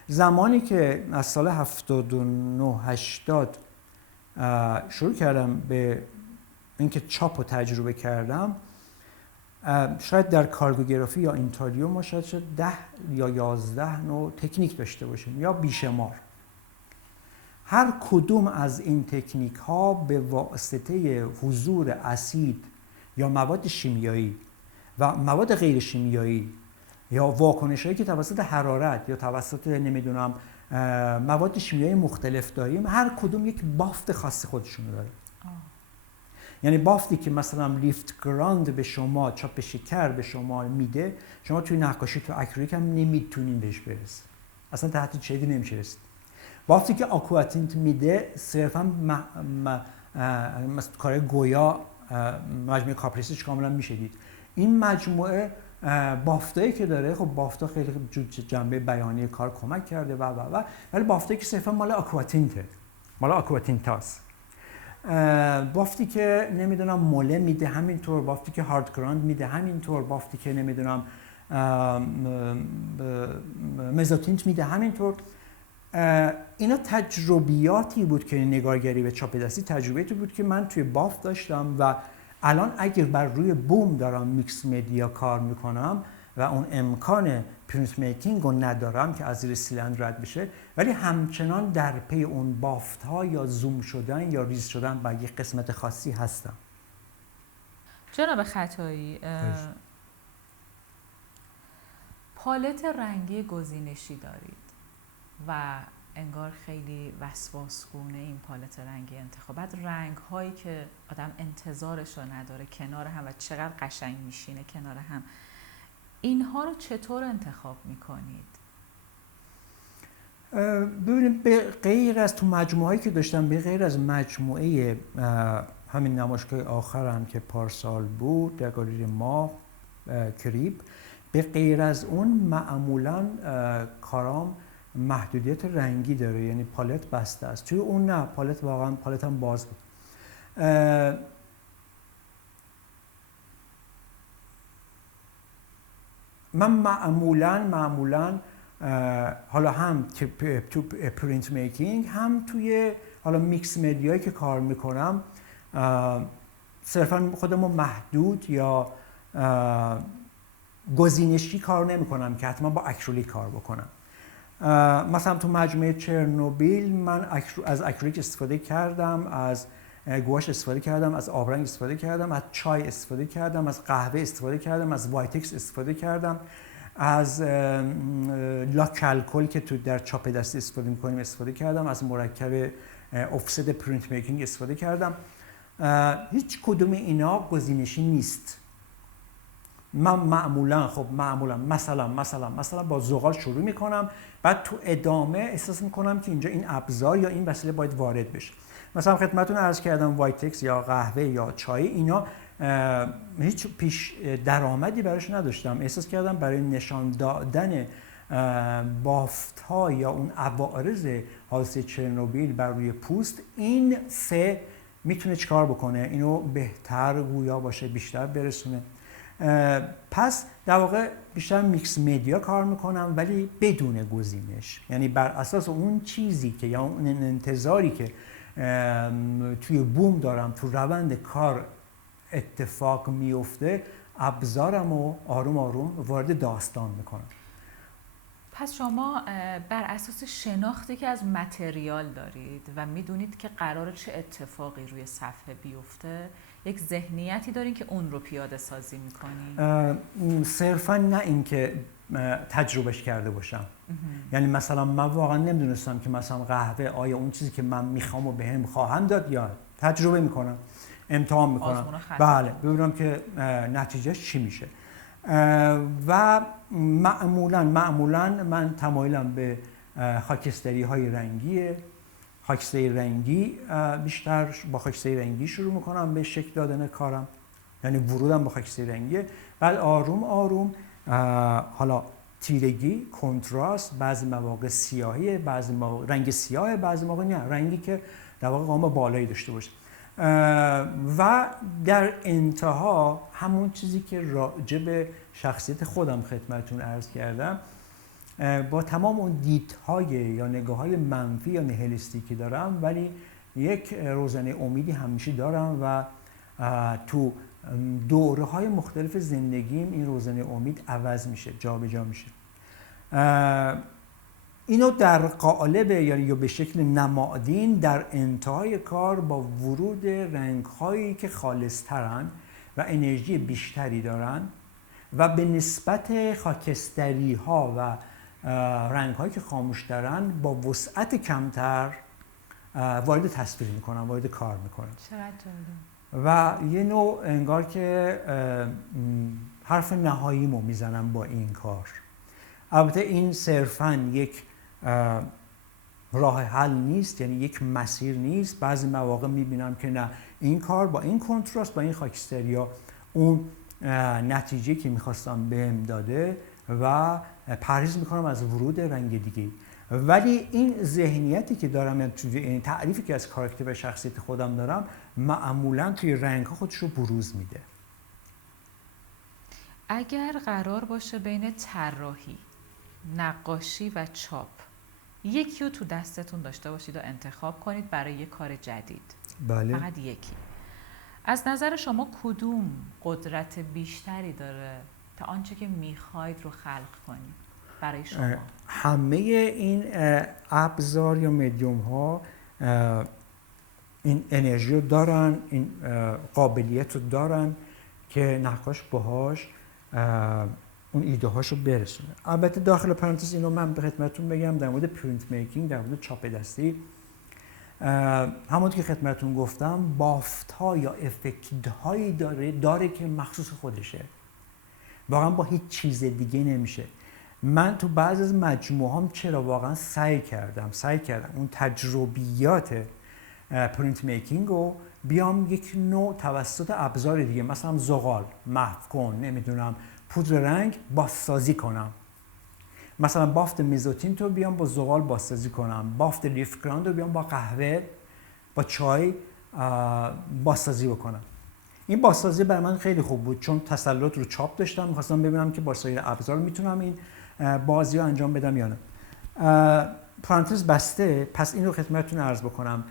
زمانی که از سال 79-80 شروع کردم به اینکه چاپ رو تجربه کردم، شاید در کارگوگرافی یا اینتاریو ما شاید 10 یا 11 نوع تکنیک داشته باشیم یا بیشمار. هر کدوم از این تکنیک ها به واسطه حضور اسید یا مواد شیمیایی و مواد غیر شیمیایی یا واکنش‌هایی که توسط حرارت یا توسط نمیدونم مواد شیمیایی مختلف داریم، هر کدوم یک بافت خاص خودشون داره. یعنی بافتی که مثلا لیفت گراند به شما، چاپ شکر به شما میده، شما توی نقاشی تو اکریلیک هم نمیتونین بهش برسید، اصلا تحت شیدی نمیشه رسید. بافتی که آکواتینت میده صرفا کار گویا مجموعه کاپریسیش کاملا میشه دید. این مجموعه بافتایی که داره، خب بافتا خیلی جنبه بیانی کار کمک کرده و ولی بافتایی که صرفا مال آکواتینته، مال آکواتینتاست. بافتی که نمیدونم موله میده همینطور، بافتی که هارد گراند میده همینطور، بافتی که نمیدونم مزوتینت میده همینطور. اینا تجربیاتی بود که نگارگری و چاپ دستی تجربیاتی بود که من توی بافت داشتم و الان اگر بر روی بوم دارم میکس مدیا کار میکنم و اون امکان پرینت میکینگ رو ندارم که از زیر سیلندر رد بشه، ولی همچنان در پی اون بافت ها یا زوم شدن یا ریز شدن بر یک قسمت خاصی هستم. جناب خطایی، پالت رنگی گزینشی دارید و انگار خیلی وسواسگونه این پالت رنگی انتخاب. بعد رنگ هایی که آدم انتظارش رو نداره کنار هم و چقدر قشنگ میشینه کنار هم، اینها رو چطور انتخاب میکنید؟ ببینید، به غیر از تو مجموعه هایی که داشتم، به غیر از مجموعه همین نمایشگاه آخرم که پارسال بود در گالری ما کریب، به غیر از اون معمولا کارام محدودیت رنگی داره، یعنی پالت بسته است. توی اون نه، پالت واقعا پالت هم باز بود. من معمولاً حالا هم تو پرینت میکینگ هم توی حالا میکس مدیایی که کار میکنم صرفا خودمو محدود یا گزینشی کار نمی کنم که حتما با اکریلیک کار بکنم. مثلا تو مجموعه چرنوبیل من از اکریلیک استفاده کردم، از گواش استفاده کردم، از آبرنگ استفاده کردم، از چای استفاده کردم، از قهوه استفاده کردم، از وایتکس استفاده کردم، از لاک الکل که تو در چاپ دستی استفاده می‌کنیم استفاده کردم، از مرکب افست پرینت میکینگ استفاده کردم. هیچ کدوم اینا گزینشی نیست. من معمولا مثلا با زغال شروع میکنم، بعد تو ادامه احساس میکنم که اینجا این ابزار یا این وسیله باید وارد بشه. مثلا خدمتتون عرض کردم وایتکس یا قهوه یا چای، اینا هیچ پیش درآمدی براش نداشتم. احساس کردم برای نشان دادن بافت‌ها یا اون عوارض حادثه چرنوبیل بر روی پوست، این سه میتونه چیکار بکنه، اینو بهتر گویا باشه، بیشتر برسونه. پس در واقع بیشتر میکس مدیا کار میکنم، ولی بدون گزینش، یعنی بر اساس اون چیزی که یا اون انتظاری که توی بوم دارم تو روند کار اتفاق میفته، ابزارم رو آروم آروم وارد داستان میکنم. پس شما بر اساس شناختی که از متریال دارید و میدونید که قراره چه اتفاقی روی صفحه بیفته، یک ذهنیتی دارین که اون رو پیاده سازی میکنین؟ صرفا نه اینکه تجربهش کرده باشم. یعنی مثلا من واقعا نمیدونستم که مثلا قهوه آیا اون چیزی که من میخوام و بهم خواهند داد، یا تجربه میکنم، امتحان میکنم، بله، ببینم که نتیجهش چی میشه. و معمولا من تمایلم به خاکستری های رنگیه. خاکستری رنگی بیشتر با خاکستری رنگی شروع میکنم به شکل دادن کارم، یعنی ورودم با خاکستری رنگیه. بعد آروم آروم حالا تیرگی، کنتراست، بعضی مواقع سیاهی، بعضی مواقع رنگ سیاه، بعضی مواقع نه، رنگی که در واقع قام بالایی داشته باشه. و در انتها همون چیزی که راجع به شخصیت خودم خدمتتون عرض کردم، با تمام اون دیدهای یا نگاه‌های منفی یا نهیلیستیکی دارم، ولی یک روزنه امیدی همیشه دارم و تو دوره‌های مختلف زندگیم این روزنه امید عوض میشه، جابجا میشه. اینو در قالب یا به شکل نمادین در انتهای کار با ورود رنگ‌هایی که خالص‌ترن و انرژی بیشتری دارن و به نسبت خاکستری‌ها و رنگ‌هایی که خاموش‌ترن با وسعت کمتر وارد تصویر میکنن، وارد کار میکنن. و یه نوع انگار که حرف نهاییمو میزنم با این کار. البته این صرفاً یک راه حل نیست، یعنی یک مسیر نیست. بعضی مواقع میبینم که نه، این کار با این کنتراست، با این خاکستریا اون نتیجه که میخواستم بهم داده و پرهیز میکنم از ورود رنگ دیگه. ولی این ذهنیتی که دارم، یعنی توی تعریفی که از کاراکتر و شخصیت خودم دارم، معمولاً توی رنگ‌ها خودش رو بروز میده. اگر قرار باشه بین طراحی، نقاشی و چاپ یکی رو تو دستتون داشته باشید و انتخاب کنید برای یک کار جدید، بله. فقط یکی، از نظر شما کدوم قدرت بیشتری داره تا آنچه که میخواید رو خلق کنید برای شما؟ همه این ابزار یا مدیوم ها این انرژی رو دارن، این قابلیت رو دارن که نقاش باهاش اون ایده هاشو برسونه. البته داخل پرانتز اینو من به خدمتتون بگم، در مورد پرینت میکینگ، در مورد چاپ دستی، همونطور که خدمتتون گفتم، بافت ها یا افکت هایی داره که مخصوص خودشه، واقعا با هیچ چیز دیگه نمیشه. من تو بعضی از مجموعه هم چرا واقعا سعی کردم اون تجربیات پرینت میکینگ رو بیام یک نوع توسط ابزار دیگه، مثلا زغال، محو کن، نمیدونم، پودر رنگ، بازسازی کنم مثلا بافت مزوتین تو بیام با زغال بازسازی کنم، بافت لیف گراند رو بیام با قهوه با چای بازسازی بکنم. این بازسازی برای من خیلی خوب بود چون تسلط رو چاپ داشتم، می‌خواستم ببینم که با سایر ابزار میتونم این بازی رو انجام بدم یا نه. پرانتز بسته، پس این رو خدمتتون عرض بکنم،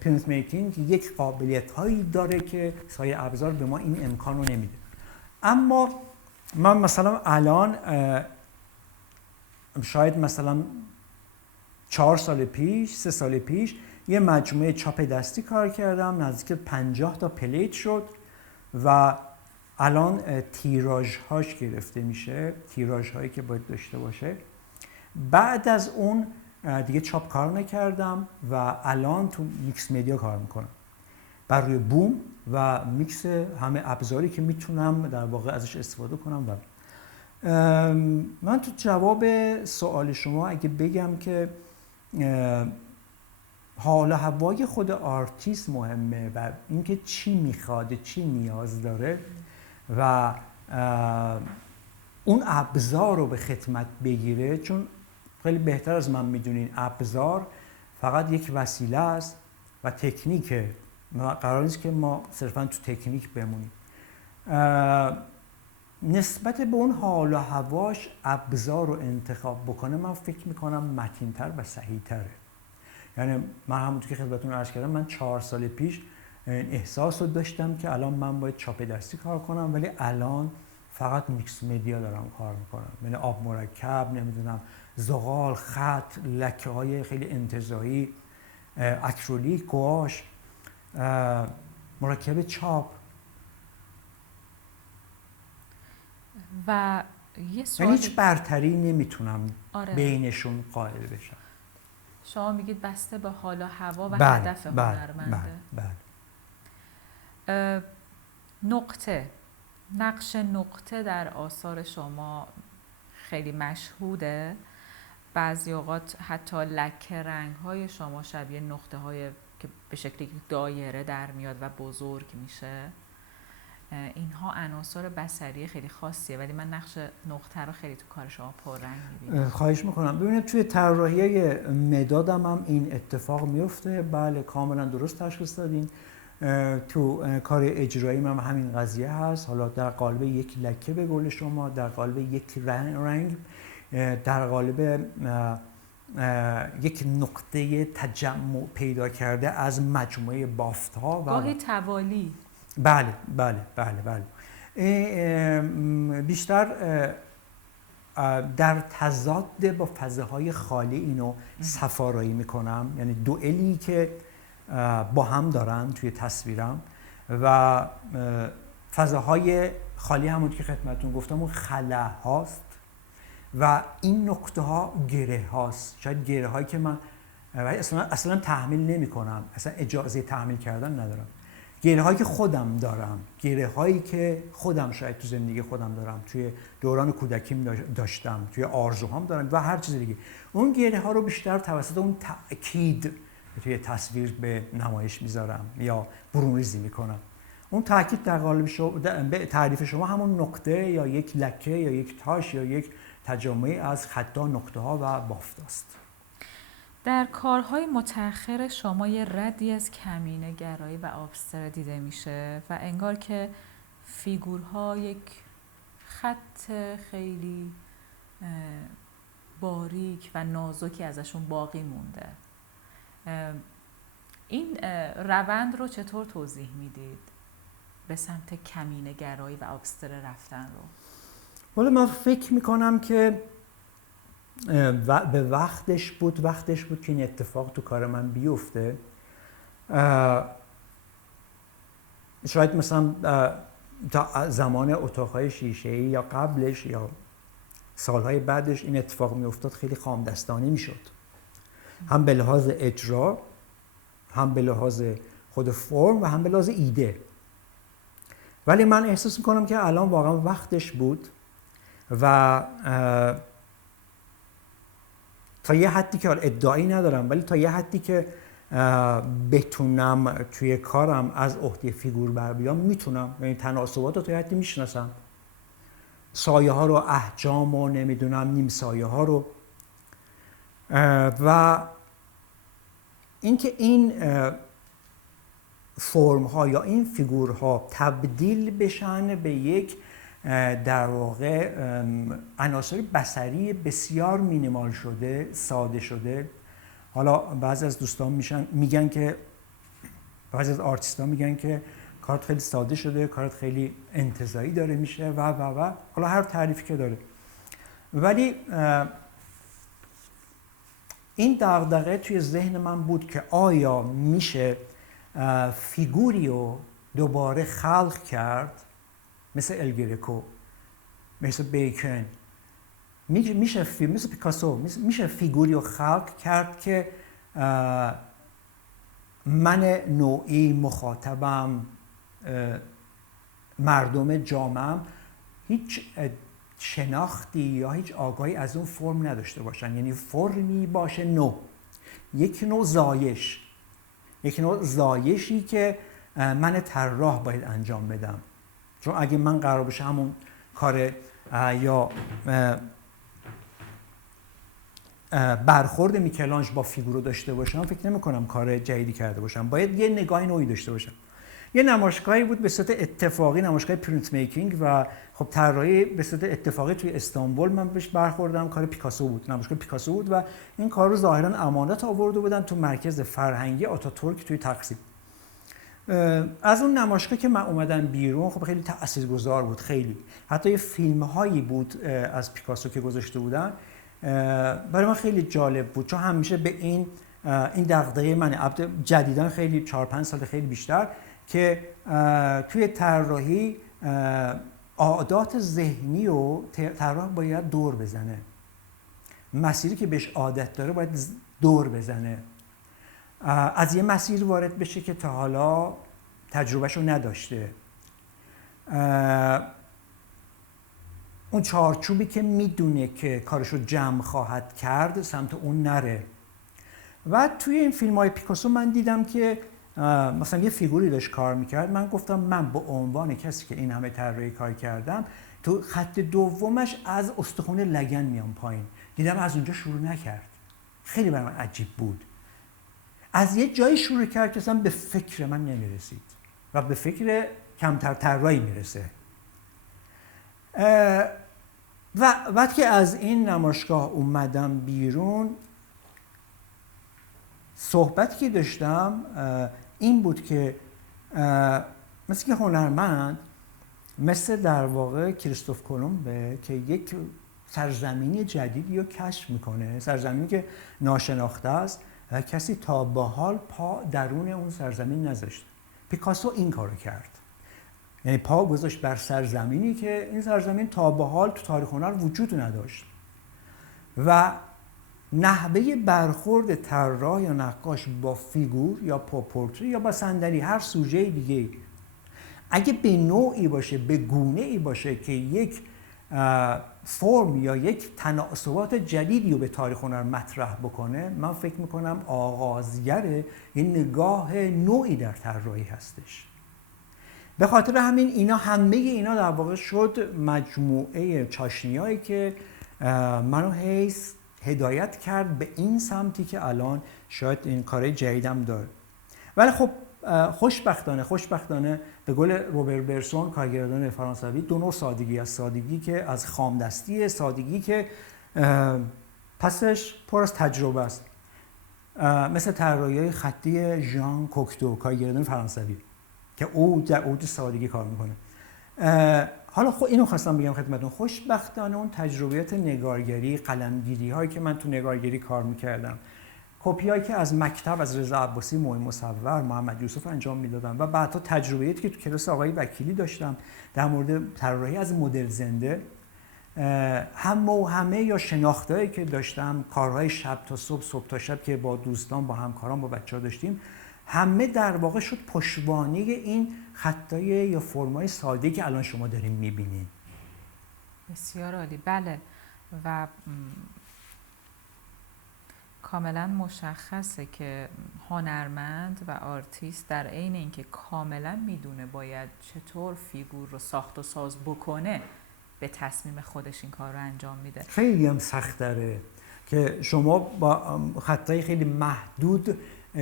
پرینت میکینگ یک قابلیت هایی داره که سایر ابزار به ما این امکان رو نمیده. اما من مثلا الان شاید مثلا 4 سال پیش 3 سال پیش یه مجموعه چاپ دستی کار کردم، نزدیک 50 تا پلیت شد و الان تیراژ هاش گرفته میشه، تیراژ هایی که باید داشته باشه. بعد از اون دیگه چاپ کار نکردم و الان تو میکس مدیا کار میکنم، بر روی بوم و میکس همه ابزاری که میتونم در واقع ازش استفاده کنم. و من تو جواب سوال شما اگه بگم که حال و هوای خود آرتیست مهمه و اینکه چی میخواد، چی نیاز داره و اون ابزار رو به خدمت بگیره، چون خیلی بهتر از من میدونین ابزار فقط یک وسیله است و تکنیکه، قرار نیست که ما صرفا تو تکنیک بمونیم. نسبت به اون حال و هواش ابزار رو انتخاب بکنه، من فکر میکنم متین‌تر و صحیح‌تره. یعنی من همونطور که خدمتتون عرض کردم، من 4 سال پیش احساس رو داشتم که الان من باید چاپ دستی کار کنم، ولی الان فقط میکس مدیا دارم کار میکنم، یعنی آب مرکب، نمیدونم زغال، خط، لکه های خیلی انتزاعی، اکریلیک، گواش، مرکب چاپ. و یه سوال، یعنی هیچ برتری نمیتونم آره. بینشون قائل بشم. شما میگید بسته به حال و هوا و بله، هدف هنرمنده. بله. نقش نقطه در آثار شما خیلی مشهوده. بعضی اوقات حتی لکه رنگ های شما شبیه نقطه های که به شکلی دایره در میاد و بزرگ میشه. اینها عناصر بصری خیلی خاصیه، ولی من نقش نقطه رو خیلی تو کار شما پررنگ میبینم. خواهش میکنم. ببینید توی طراحی مدادم هم این اتفاق میفته. بله، کاملا درست تشخیص دادین. تو کار اجرایی من همین قضیه هست، حالا در قالب یک لکه به قول شما، در قالب یک رنگ، در قالب یک نقطه تجمع پیدا کرده از مجموعه بافت ها و گاهی توالی. بله. بیشتر در تضاد با فضاهای خالی اینو صفارایی میکنم، یعنی دوئلی که با هم دارن توی تصویرم و فضاهای خالی همون که خدمتتون گفتم اون خلا هاست و این نقطه ها گره هاست. شاید گره هایی که من اصلا تحمیل نمی کنم، اصلا اجازه تحمیل کردن ندارم. گره هایی که خودم دارم، گره هایی که خودم شاید تو زندگی خودم دارم، توی دوران کودکیم داشتم، توی آرزوهام دارم و هر چیز دیگه، اون گره ها رو بیشتر توسط اون تأکید توی تصویر به نمایش میذارم یا برونریزی میکنم. اون تأکید در قالب به تعریف شما همون نقطه یا یک لکه یا یک تاش یا یک تجمعی از خطا، نقطه ها و بافت است. در کارهای متأخر شما یه ردی از کمینه گرایی و آبستر دیده میشه و انگار که فیگورها یک خط خیلی باریک و نازکی ازشون باقی مونده. این روند رو چطور توضیح میدید؟ به سمت کمینه گرایی و آبستر رفتن رو. ولی من فکر میکنم که به وقتش بود که این اتفاق تو کار من بیفته. شاید مثلا تا زمان اتاقهای شیشه‌ای یا قبلش یا سالهای بعدش این اتفاق میافتاد خیلی خام دستانه میشد، هم به لحاظ اجرا، هم به لحاظ خود فرم و هم به لحاظ ایده. ولی من احساس میکنم که الان واقعا وقتش بود و تا یه حدی که ادعایی ندارم، ولی تا یه حدی که بتونم توی کارم از عهده فیگور بر بیام میتونم، یعنی تناسبات رو تا یه حدی میشناسم سایه ها رو، احجام و نمیدونم نیم سایه ها رو، و اینکه این فرم ها یا این فیگورها تبدیل بشن به یک در واقع عناصر بصری بسیار مینیمال شده، ساده شده. حالا بعضی از دوستان میگن که، بعضی از آرتیست‌ها میگن که کارت خیلی ساده شده، کارت خیلی انتزاعی داره میشه و حالا هر تعریفی که داره. ولی این دغدغه توی ذهن من بود که آیا میشه فیگوری رو دوباره خلق کرد، مثل الگریکو، مثل بیکن، میشه مثل پیکاسو، میشه فیگوری رو خلق کرد که من نوعی، مخاطبم، مردم جامعه‌ام هیچ شناختی یا هیچ آگاهی از اون فرم نداشته باشن. یعنی فرمی باشه نو، یک نوع زایش، یک نوع زایشی که من طراح باید انجام بدم. چون اگه من قرار باشه همون کار یا برخورد میکلانج با فیگور رو داشته باشم، فکر نمی کنم کار جدیدی کرده باشم. باید یه نگاه نوعی داشته باشم. یه نمایشگاهی بود به صورت اتفاقی، نمایشگاه پرینت میکینگ، و خب طراحی به صورت اتفاقی توی استانبول من بهش برخوردم. کار پیکاسو بود، نمایشگاه پیکاسو بود و این کار رو ظاهرا امانت آورده بودن تو مرکز فرهنگی آتاتورک توی تقسیم. از اون نمایشگاه که من اومدم بیرون، خب خیلی تاثیرگذار بود، خیلی. حتی یه فیلم هایی بود از پیکاسو که گذاشته بودن، برای من خیلی جالب بود، چون همیشه به این دغدغه من جدیداً خیلی 4-5 سال خیلی بیشتر که توی طراحی عادات ذهنی رو طراح باید دور بزنه، مسیری که بهش عادت داره باید دور بزنه، از یه مسیر وارد بشه که تا حالا تجربهشو نداشته، اون چارچوبی که میدونه که کارشو جمع خواهد کرد سمت اون نره. و توی این فیلم های پیکاسو من دیدم که مثلا یه فیگوری داشت کار میکرد، من گفتم من به عنوان کسی که این همه طراحی کار کردم، تو خط دومش از استخوان لگن میام پایین. دیدم از اونجا شروع نکرد. خیلی برای من عجیب بود. از یه جایی شروع کرد که اصلا به فکر من نمیرسید و به فکر کمتر طراحی میرسه. و وقتی که از این نمایشگاه اومدم بیرون، صحبتی که داشتم این بود که مثل که هنرمند، مثل در واقع کریستوف کلمبه که یک سرزمینی جدیدی رو کشف میکنه، سرزمینی که ناشناخته است و کسی تا به حال پا درون اون سرزمین نذاشته. پیکاسو این کارو کرد، یعنی پا گذاشت بر سرزمینی که این سرزمین تا به حال تو تاریخ هنر وجود نداشت و نحوه برخورد طراح یا نقاش با فیگور یا پورتری یا با صندلی، هر سوژه دیگه، اگه به نوعی باشه، به گونه‌ای باشه که یک فرم یا یک تناسبات جدیدی رو به تاریخ هنر مطرح بکنه، من فکر میکنم آغازگر یه نگاه نوعی در طراحی هستش. به خاطر همین اینا، همه اینا در واقع شد مجموعه چاشنیایی که منو هدایت کرد به این سمتی که الان شاید این کارهای جدیدم داره. ولی خب خوشبختانه به قول روبرت برسون، کارگردان فرانسوی، دو نوع سادگی است. سادگی که از خامدستی، سادگی که پسش پر از تجربه است، مثل طراحی‌های خطی ژان کوکتو، کارگردان فرانسوی که او در اوج سادگی کار میکنه. حالا اینو خواستم بگم خدمتتون، خوشبختانه اون تجربیات نگارگری، قلمگیری هایی که من تو نگارگری کار میکردم، کپی هایی که از مکتب از رضا عباسی، معین مصور، محمد یوسف انجام میدادم و بعدها تجربیاتی که تو کلاس آقای وکیلی داشتم در مورد طراحی از مدل زنده، همه یا شناختهایی که داشتم، کارهای شب تا صبح، صبح تا شب که با دوستان، با همکاران، با بچه‌ها داشتیم، همه در واقع شد پشتوانه این خطای یا فرمای ساده که الان شما دارین میبینین. بسیار عالی. بله، و کاملا مشخصه که هنرمند و آرتیست در عین اینکه کاملا میدونه باید چطور فیگور رو ساخت و ساز بکنه به تصمیم خودش این کار رو انجام میده. خیلی هم سخت داره که شما با خطای خیلی محدود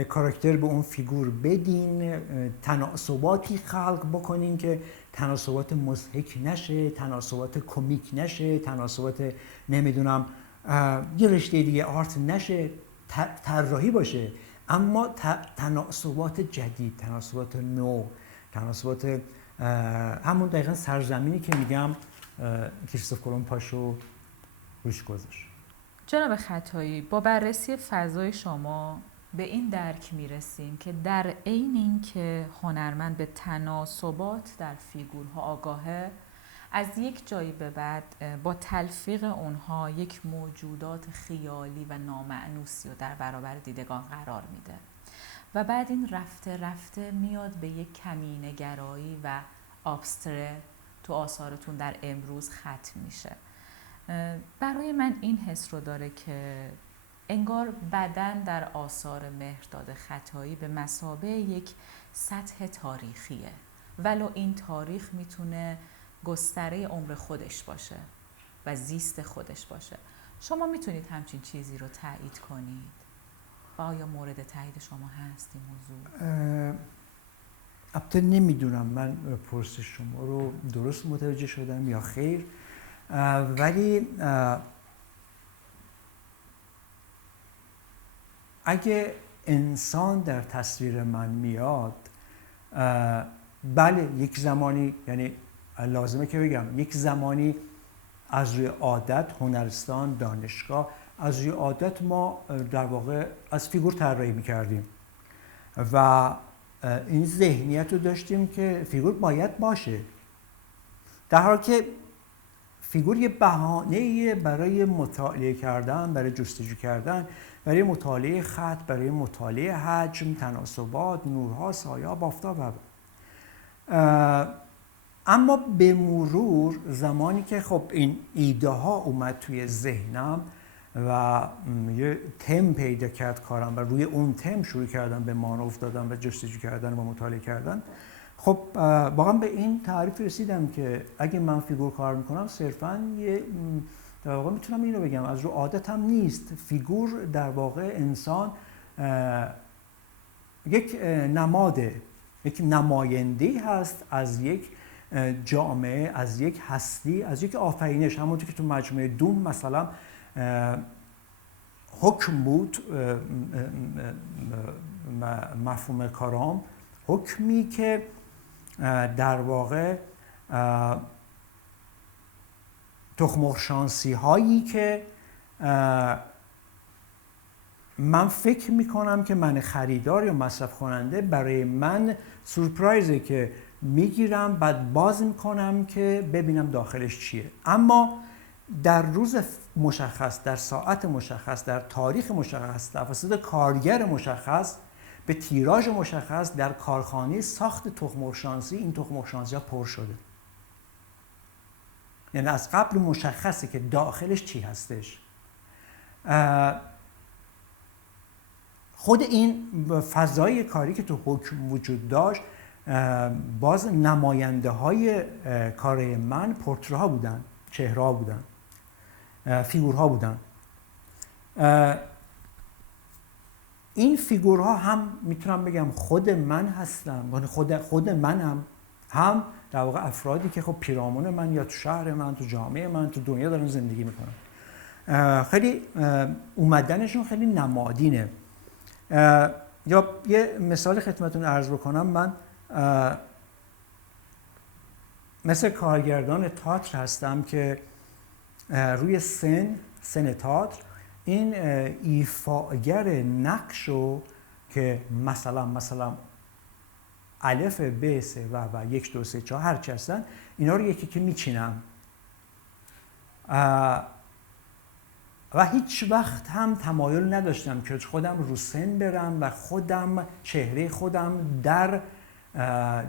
کاراکتر به اون فیگور بدین، تناسباتی خلق بکنین که تناسبات مضحک نشه، تناسبات کمیک نشه، تناسبات نمیدونم یه رشته دیگه آرت نشه، طراحی باشه، اما تناسبات جدید، تناسبات نو، تناسبات همون دقیقا سرزمینی که میگم کریستوف کلمب پاشو روش گذاشت. جناب خطایی، با بررسی فضای شما به این درک میرسیم که در عین اینکه هنرمند به تناسبات در فیگورها آگاهه، از یک جایی به بعد با تلفیق اونها یک موجودات خیالی و نامأنوسی رو در برابر دیدگان قرار میده و بعد این رفته رفته میاد به یک کمینه‌گرایی و ابستره تو آثارتون در امروز ختم میشه. برای من این حس رو داره که انگار بدن در آثار مهرداد خطایی به مثابه یک سطح تاریخیه، ولو این تاریخ میتونه گستره عمر خودش باشه و زیست خودش باشه. شما میتونید همچین چیزی رو تایید کنید؟ و آیا مورد تایید شما هست این موضوع؟ البته نمیدونم من پرسش شما رو درست متوجه شدم یا خیر، ولی اگه انسان در تصویر من میاد، بله یک زمانی، یعنی لازمه که بگم یک زمانی از روی عادت، هنرستان، دانشگاه، از روی عادت ما در واقع از فیگور طراحی میکردیم و این ذهنیت رو داشتیم که فیگور باید باشه، در حالی که فیگور یه بهانه‌ایه برای مطالعه کردن، برای جستجو کردن، برای مطالعه خط، برای مطالعه حجم، تناسبات، نورها، سایه‌ها، آفتاب. اما به مرور زمانی که خب این ایده ها اومد توی ذهنم و یه تم پیدا کرد کارم و روی اون تم شروع کردم به مانور دادن و جستجو کردن و مطالعه کردن، خب واقعا به این تعریف رسیدم که اگه من فیگور کار میکنم صرفاً یه در واقع میتونم اینو بگم از رو عادتم نیست. فیگور در واقع انسان یک نماده، یک نماینده هست از یک جامعه، از یک هستی، از یک آفرینش. همونطور که تو مجموعه دوم مثلا حکم بود، مفهوم کارام، حکمی که در واقع تخم‌مرغ هایی که من فکر میکنم که من خریدار یا مصرف کننده برای من سورپرایزه که میگیرم بعد باز میکنم که ببینم داخلش چیه. اما در روز مشخص، در ساعت مشخص، در تاریخ مشخص، توسط کارگر مشخص، به تیراژ مشخص، در کارخانه ساخت تخم‌مرغ این تخم‌مرغ ها پر شده. یعنی از قبل مشخصه که داخلش چی هستش. خود این فضای کاری که تو حکم وجود داشت، باز نماینده های کار من پورترها بودن، چهره‌ها بودن، فیگورها بودن. این فیگورها هم میتونم بگم خود من هستم، خود منم، هم در واقع افرادی که خب پیرامون من یا تو شهر من، تو جامعه من، تو دنیا دارن زندگی میکنن. خیلی اومدنشون خیلی نمادینه. یا یه مثال خدمتتون عرض بکنم، من مثل کارگردان تئاتر هستم که روی سن تئاتر این ایفاگر نقشو که مثلا الف ب س و 1 2 3 4 هر چی هستن، اینا رو یکی که میچینم و هیچ وقت هم تمایل نداشتم که خودم رو سن برم و چهره خودم در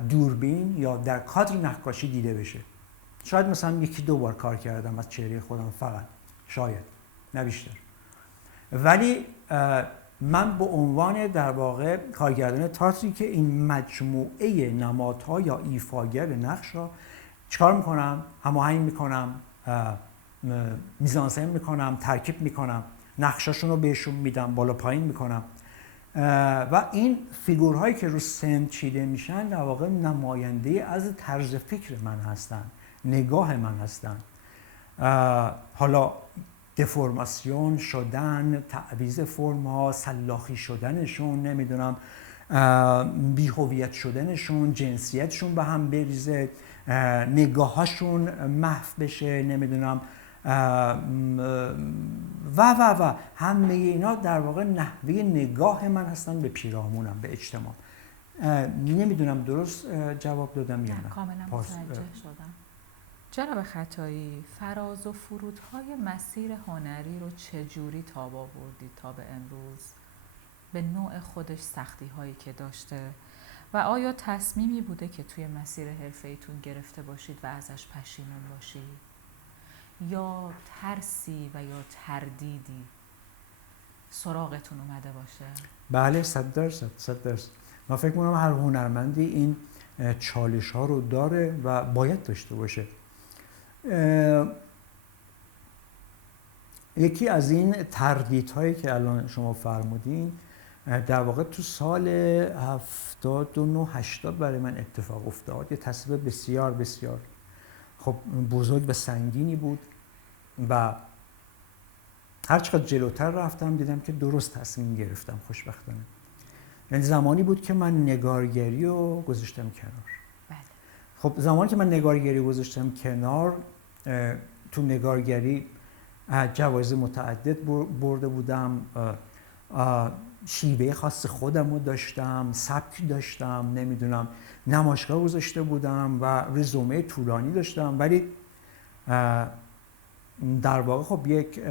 دوربین یا در کادر نقاشی دیده بشه. شاید مثلا 1-2 بار کار کردم از چهره خودم فقط، شاید نه بیشتر. ولی من به عنوان در واقع کارگردان تئاتری که این مجموعه نمادها یا ایفاگر نقش را چیکار میکنم؟ هماهنگ میکنم، میزانسن میکنم، ترکیب میکنم، نقشاشون رو بهشون میدم، بالا پایین میکنم و این فیگورهایی که رو سن چیده میشن در واقع نماینده از طرز فکر من هستن، نگاه من هستن. حالا دفرماسیون شدن، تعویض فرم‌ها، سلاخی شدنشون، نمیدونم بی‌هویت شدنشون، جنسیتشون به هم بریزه، نگاهاشون محو بشه، نمیدونم و همه اینا در واقع نحوه نگاه من هستن به پیرامونم، به اجتماع. نمیدونم درست جواب دادم یا نه. کاملا متوجه شدم. جناب خطایی، فراز و فرودهای مسیر هنری رو چجوری تاب آوردید تا به امروز؟ به نوع خودش سختی هایی که داشته و آیا تصمیمی بوده که توی مسیر حرفه‌ایتون گرفته باشید و ازش پشیمون باشید؟ یا ترسی و یا تردیدی سراغتون اومده باشه؟ بله 100%. من فکر می‌کنم هر هنرمندی این چالش ها رو داره و باید داشته باشه. یکی از این تردیدهایی که الان شما فرمودین در واقع تو سال 79-80 برای من اتفاق افتاد. یه تصویر بسیار بسیار خب بزرگ و سنگینی بود و هر چقدر جلوتر رفتم دیدم که درست تصمیم گرفتم خوشبختانه. یعنی زمانی بود که من نگارگری رو گذاشتم کنار. بله. خب زمانی که من نگارگری گذاشتم کنار، تو نگارگری جوایز متعدد برده بودم، شیوه خاص خودم رو داشتم، سبک داشتم، نمیدونم نمایشگاه گذاشته بودم و رزومه طولانی داشتم، ولی در واقع خب یک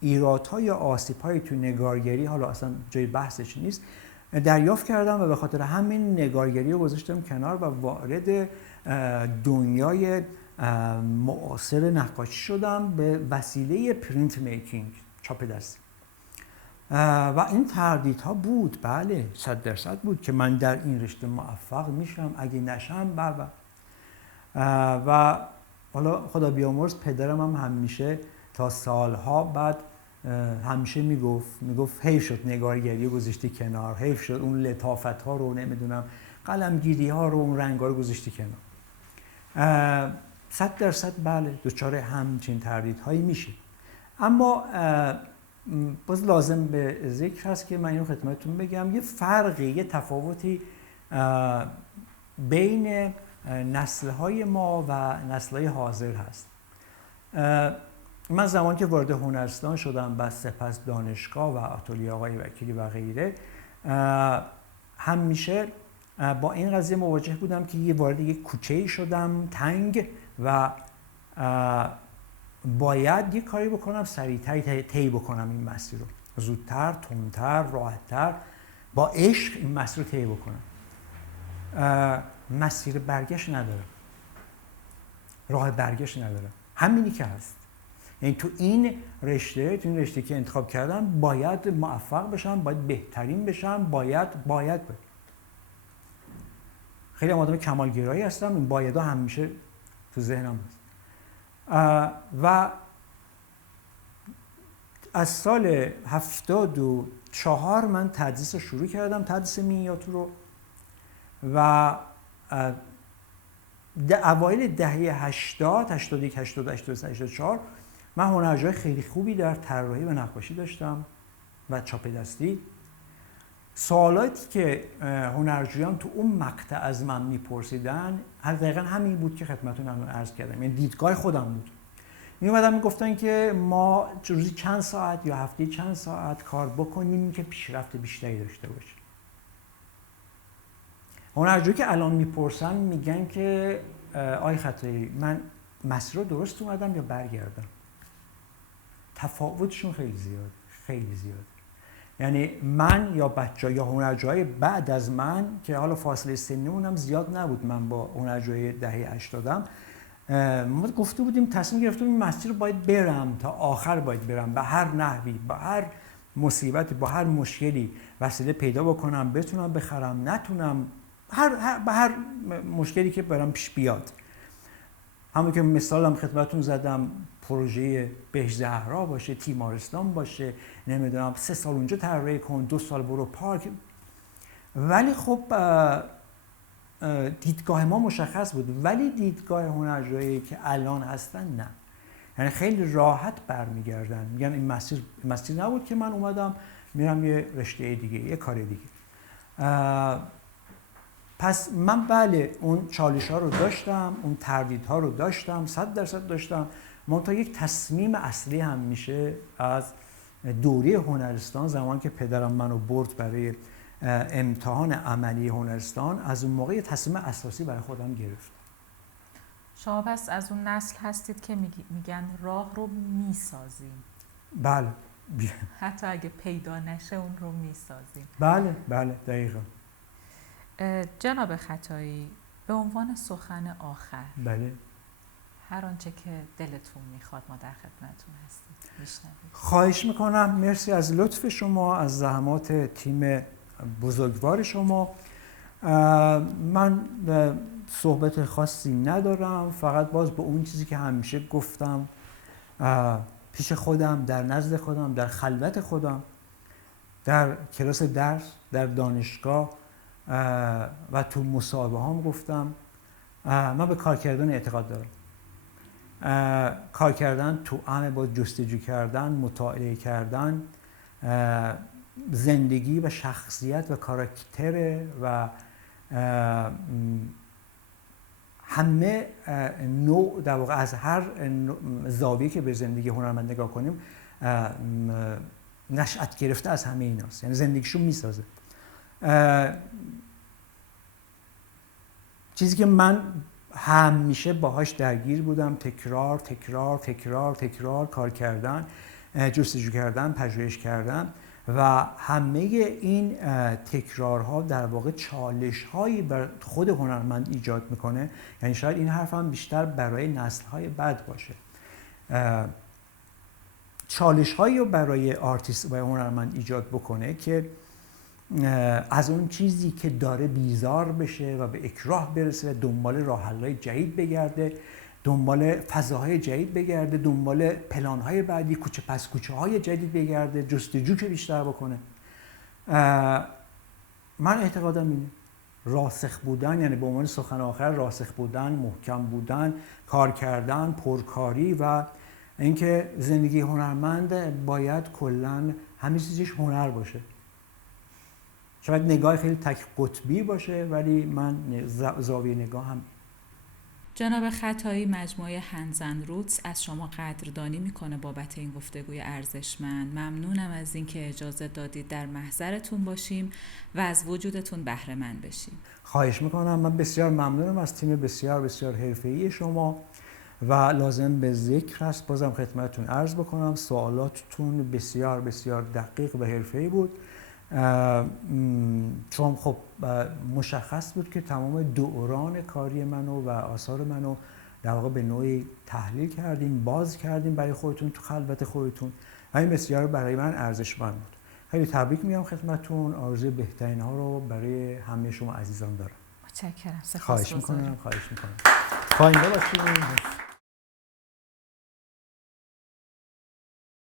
ایرادها یا آسیب‌های تو نگارگری، حالا اصلا جای بحثش نیست، دریافت کردم و به خاطر همین نگارگری رو گذاشتم کنار و وارد دنیای معاصر نقاشی شدم به وسیله پرینت میکینگ، چاپ دستی. و این تردیدها بود، بله 100% بود که من در این رشته موفق میشم، اگه نشم و حالا خدا بیامرز پدرم هم همیشه تا سالها بعد همیشه میگفت حیف شد نگارگری گذاشتی کنار، حیف شد اون لطافت ها رو، نمیدونم قلمگیری ها رو، اون رنگ ها رو گذاشتی کنار. 100% بله دچار همچین تردیدهایی میشه. اما باز لازم به ذکر هست که من اینو خدمتتون بگم، یه فرقی، یه تفاوتی بین نسل‌های ما و نسل‌های حاضر هست. من زمانی که وارد هنرستان شدم و سپس دانشگاه و آتلیه آقای وکیلی و غیره، همیشه با این قضیه مواجه بودم که یه وارد یک کوچه‌ای شدم تنگ و باید یه کاری بکنم سریعتر طی بکنم این مسیر رو، زودتر، تندتر، راحتتر، با عشق این مسیر رو طی بکنم. مسیر برگشت نداره، راه برگشت نداره، همینی که هست. یعنی تو این رشته که انتخاب کردم باید موفق بشم، باید بهترین بشم، باید. خیلی آدم کمالگرایی هستم، این بایدها همیشه تو ذهنم هست. و از سال 74 من تدریس رو شروع کردم، تدریس مینیاتور رو، و اوایل دهه 80 81 82 83 84 من هنرجوهای خیلی خوبی در طراحی و نقاشی داشتم و چاپ دستی. سوالاتی که هنرجویان تو اون مقطع از من میپرسیدن دقیقاً همین بود که خدمتتون الان عرض کردم، یعنی دیدگاه خودم بود. میومدن میگفتن که ما روزی چند ساعت یا هفته چند ساعت کار بکنیم که پیشرفت بیشتری داشته باشیم. هنرجویی که الان میپرسن میگن که آی خطایی من مسیر رو درست اومدم یا برگردم. تفاوتشون خیلی زیاده. یعنی من یا بچه‌ها یا هنرجوهای بعد از من که حالا فاصله سنیمون هم زیاد نبود، من با هنرجوهای دهه 80 ما گفته بودیم، تصمیم گرفتیم این مسیر رو باید برم تا آخر، باید برم به هر نحوی، با هر مصیبتی، با هر مشکلی وسیله پیدا بکنم، بتونم بخرم، نتونم، به هر مشکلی که برام پیش بیاد همون که مثالم خدمتتون زدم، پروژه بهشت زهرا باشه، تیمارستان باشه، نمیدونم 3 سال اونجا طراحی کن، 2 سال برو پارک. ولی خب دیدگاه ما مشخص بود، ولی دیدگاه هنرجویی که الان هستن نه، یعنی خیلی راحت برمیگردن، میگن این مسیر نبود که من اومدم میرم یه رشته دیگه، یه کار دیگه. پس من بله اون چالش ها رو داشتم، اون تردید ها رو داشتم، 100% داشتم. منتها یک تصمیم اصلی هم میشه از دوره هنرستان، زمان که پدرم منو برد برای امتحان عملی هنرستان، از اون موقع تصمیم اساسی برای خودم گرفتم. شما پس از اون نسل هستید که میگن راه رو میسازیم. بله. حتی اگه پیدا نشه اون رو میسازیم. بله دقیقا. جناب خطایی، به عنوان سخن آخر، بله، هر آنچه که دلتون میخواد ما در خدمتتون هستیم، میشنوید. خواهش میکنم. مرسی از لطف شما، از زحمات تیم بزرگوار شما. من صحبت خاصی ندارم، فقط باز به اون چیزی که همیشه گفتم پیش خودم، در نزد خودم، در خلوت خودم، در کلاس درس، در دانشگاه و تو مصاحبه هام گفتم، من به کار کردن اعتقاد دارم. کار کردن توأم با جستجو کردن، مطالعه کردن، زندگی و شخصیت و کاراکتر و همه نوع، در واقع از هر زاویه که به زندگی هنرمند نگاه کنیم نشأت گرفته از همه ایناست، یعنی زندگیشو میسازه. چیزی که من همیشه باهاش درگیر بودم، تکرار تکرار تکرار تکرار، کار کردن، جستجو کردن، پژوهش کردن و همه این تکرارها در واقع چالش‌هایی بر خود هنرمند ایجاد میکنه. یعنی شاید این حرف هم بیشتر برای نسل‌های بعد باشه. چالش‌هایی رو برای آرتیست و هنرمند ایجاد بکنه که از اون چیزی که داره بیزار بشه و به اکراه برسه، دنبال راه‌حل‌های جدید بگرده، دنبال فضاهای جدید بگرده، دنبال پلان‌های بعدی، کوچه پس کوچه‌های جدید بگرده، جستجو که بیشتر بکنه. من اعتقادم اینه راسخ بودن، یعنی به عنوان سخن آخر، راسخ بودن، محکم بودن، کار کردن، پرکاری و اینکه زندگی هنرمند باید کلاً همه چیزش هنر باشه. شاید نگاه خیلی تک قطبی باشه، ولی من زاویه نگاه هم. جناب خطایی، مجموعه هندز اند روتس از شما قدردانی میکنه بابت این گفتگوی ارزشمند. ممنونم از اینکه اجازه دادید در محضرتون باشیم و از وجودتون بهره مند بشیم. خواهش میکنم. من بسیار ممنونم از تیم بسیار بسیار حرفه‌ای شما و لازم به ذکر است بازم خدمتتون عرض بکنم سوالاتتون بسیار بسیار دقیق و حرفه‌ای بود، چون خب مشخص بود که تمام دوران کاری منو و آثار منو در واقع به نوعی تحلیل کردیم، باز کردیم برای خودتون تو خلوت خودتون و این بسیار برای من ارزشمند بود. خیلی تبریک میگم خدمتتون، آرزوی بهترین ها رو برای همه شما عزیزان دارم. متشکرم. خواهش میکنم. پایینده باشید.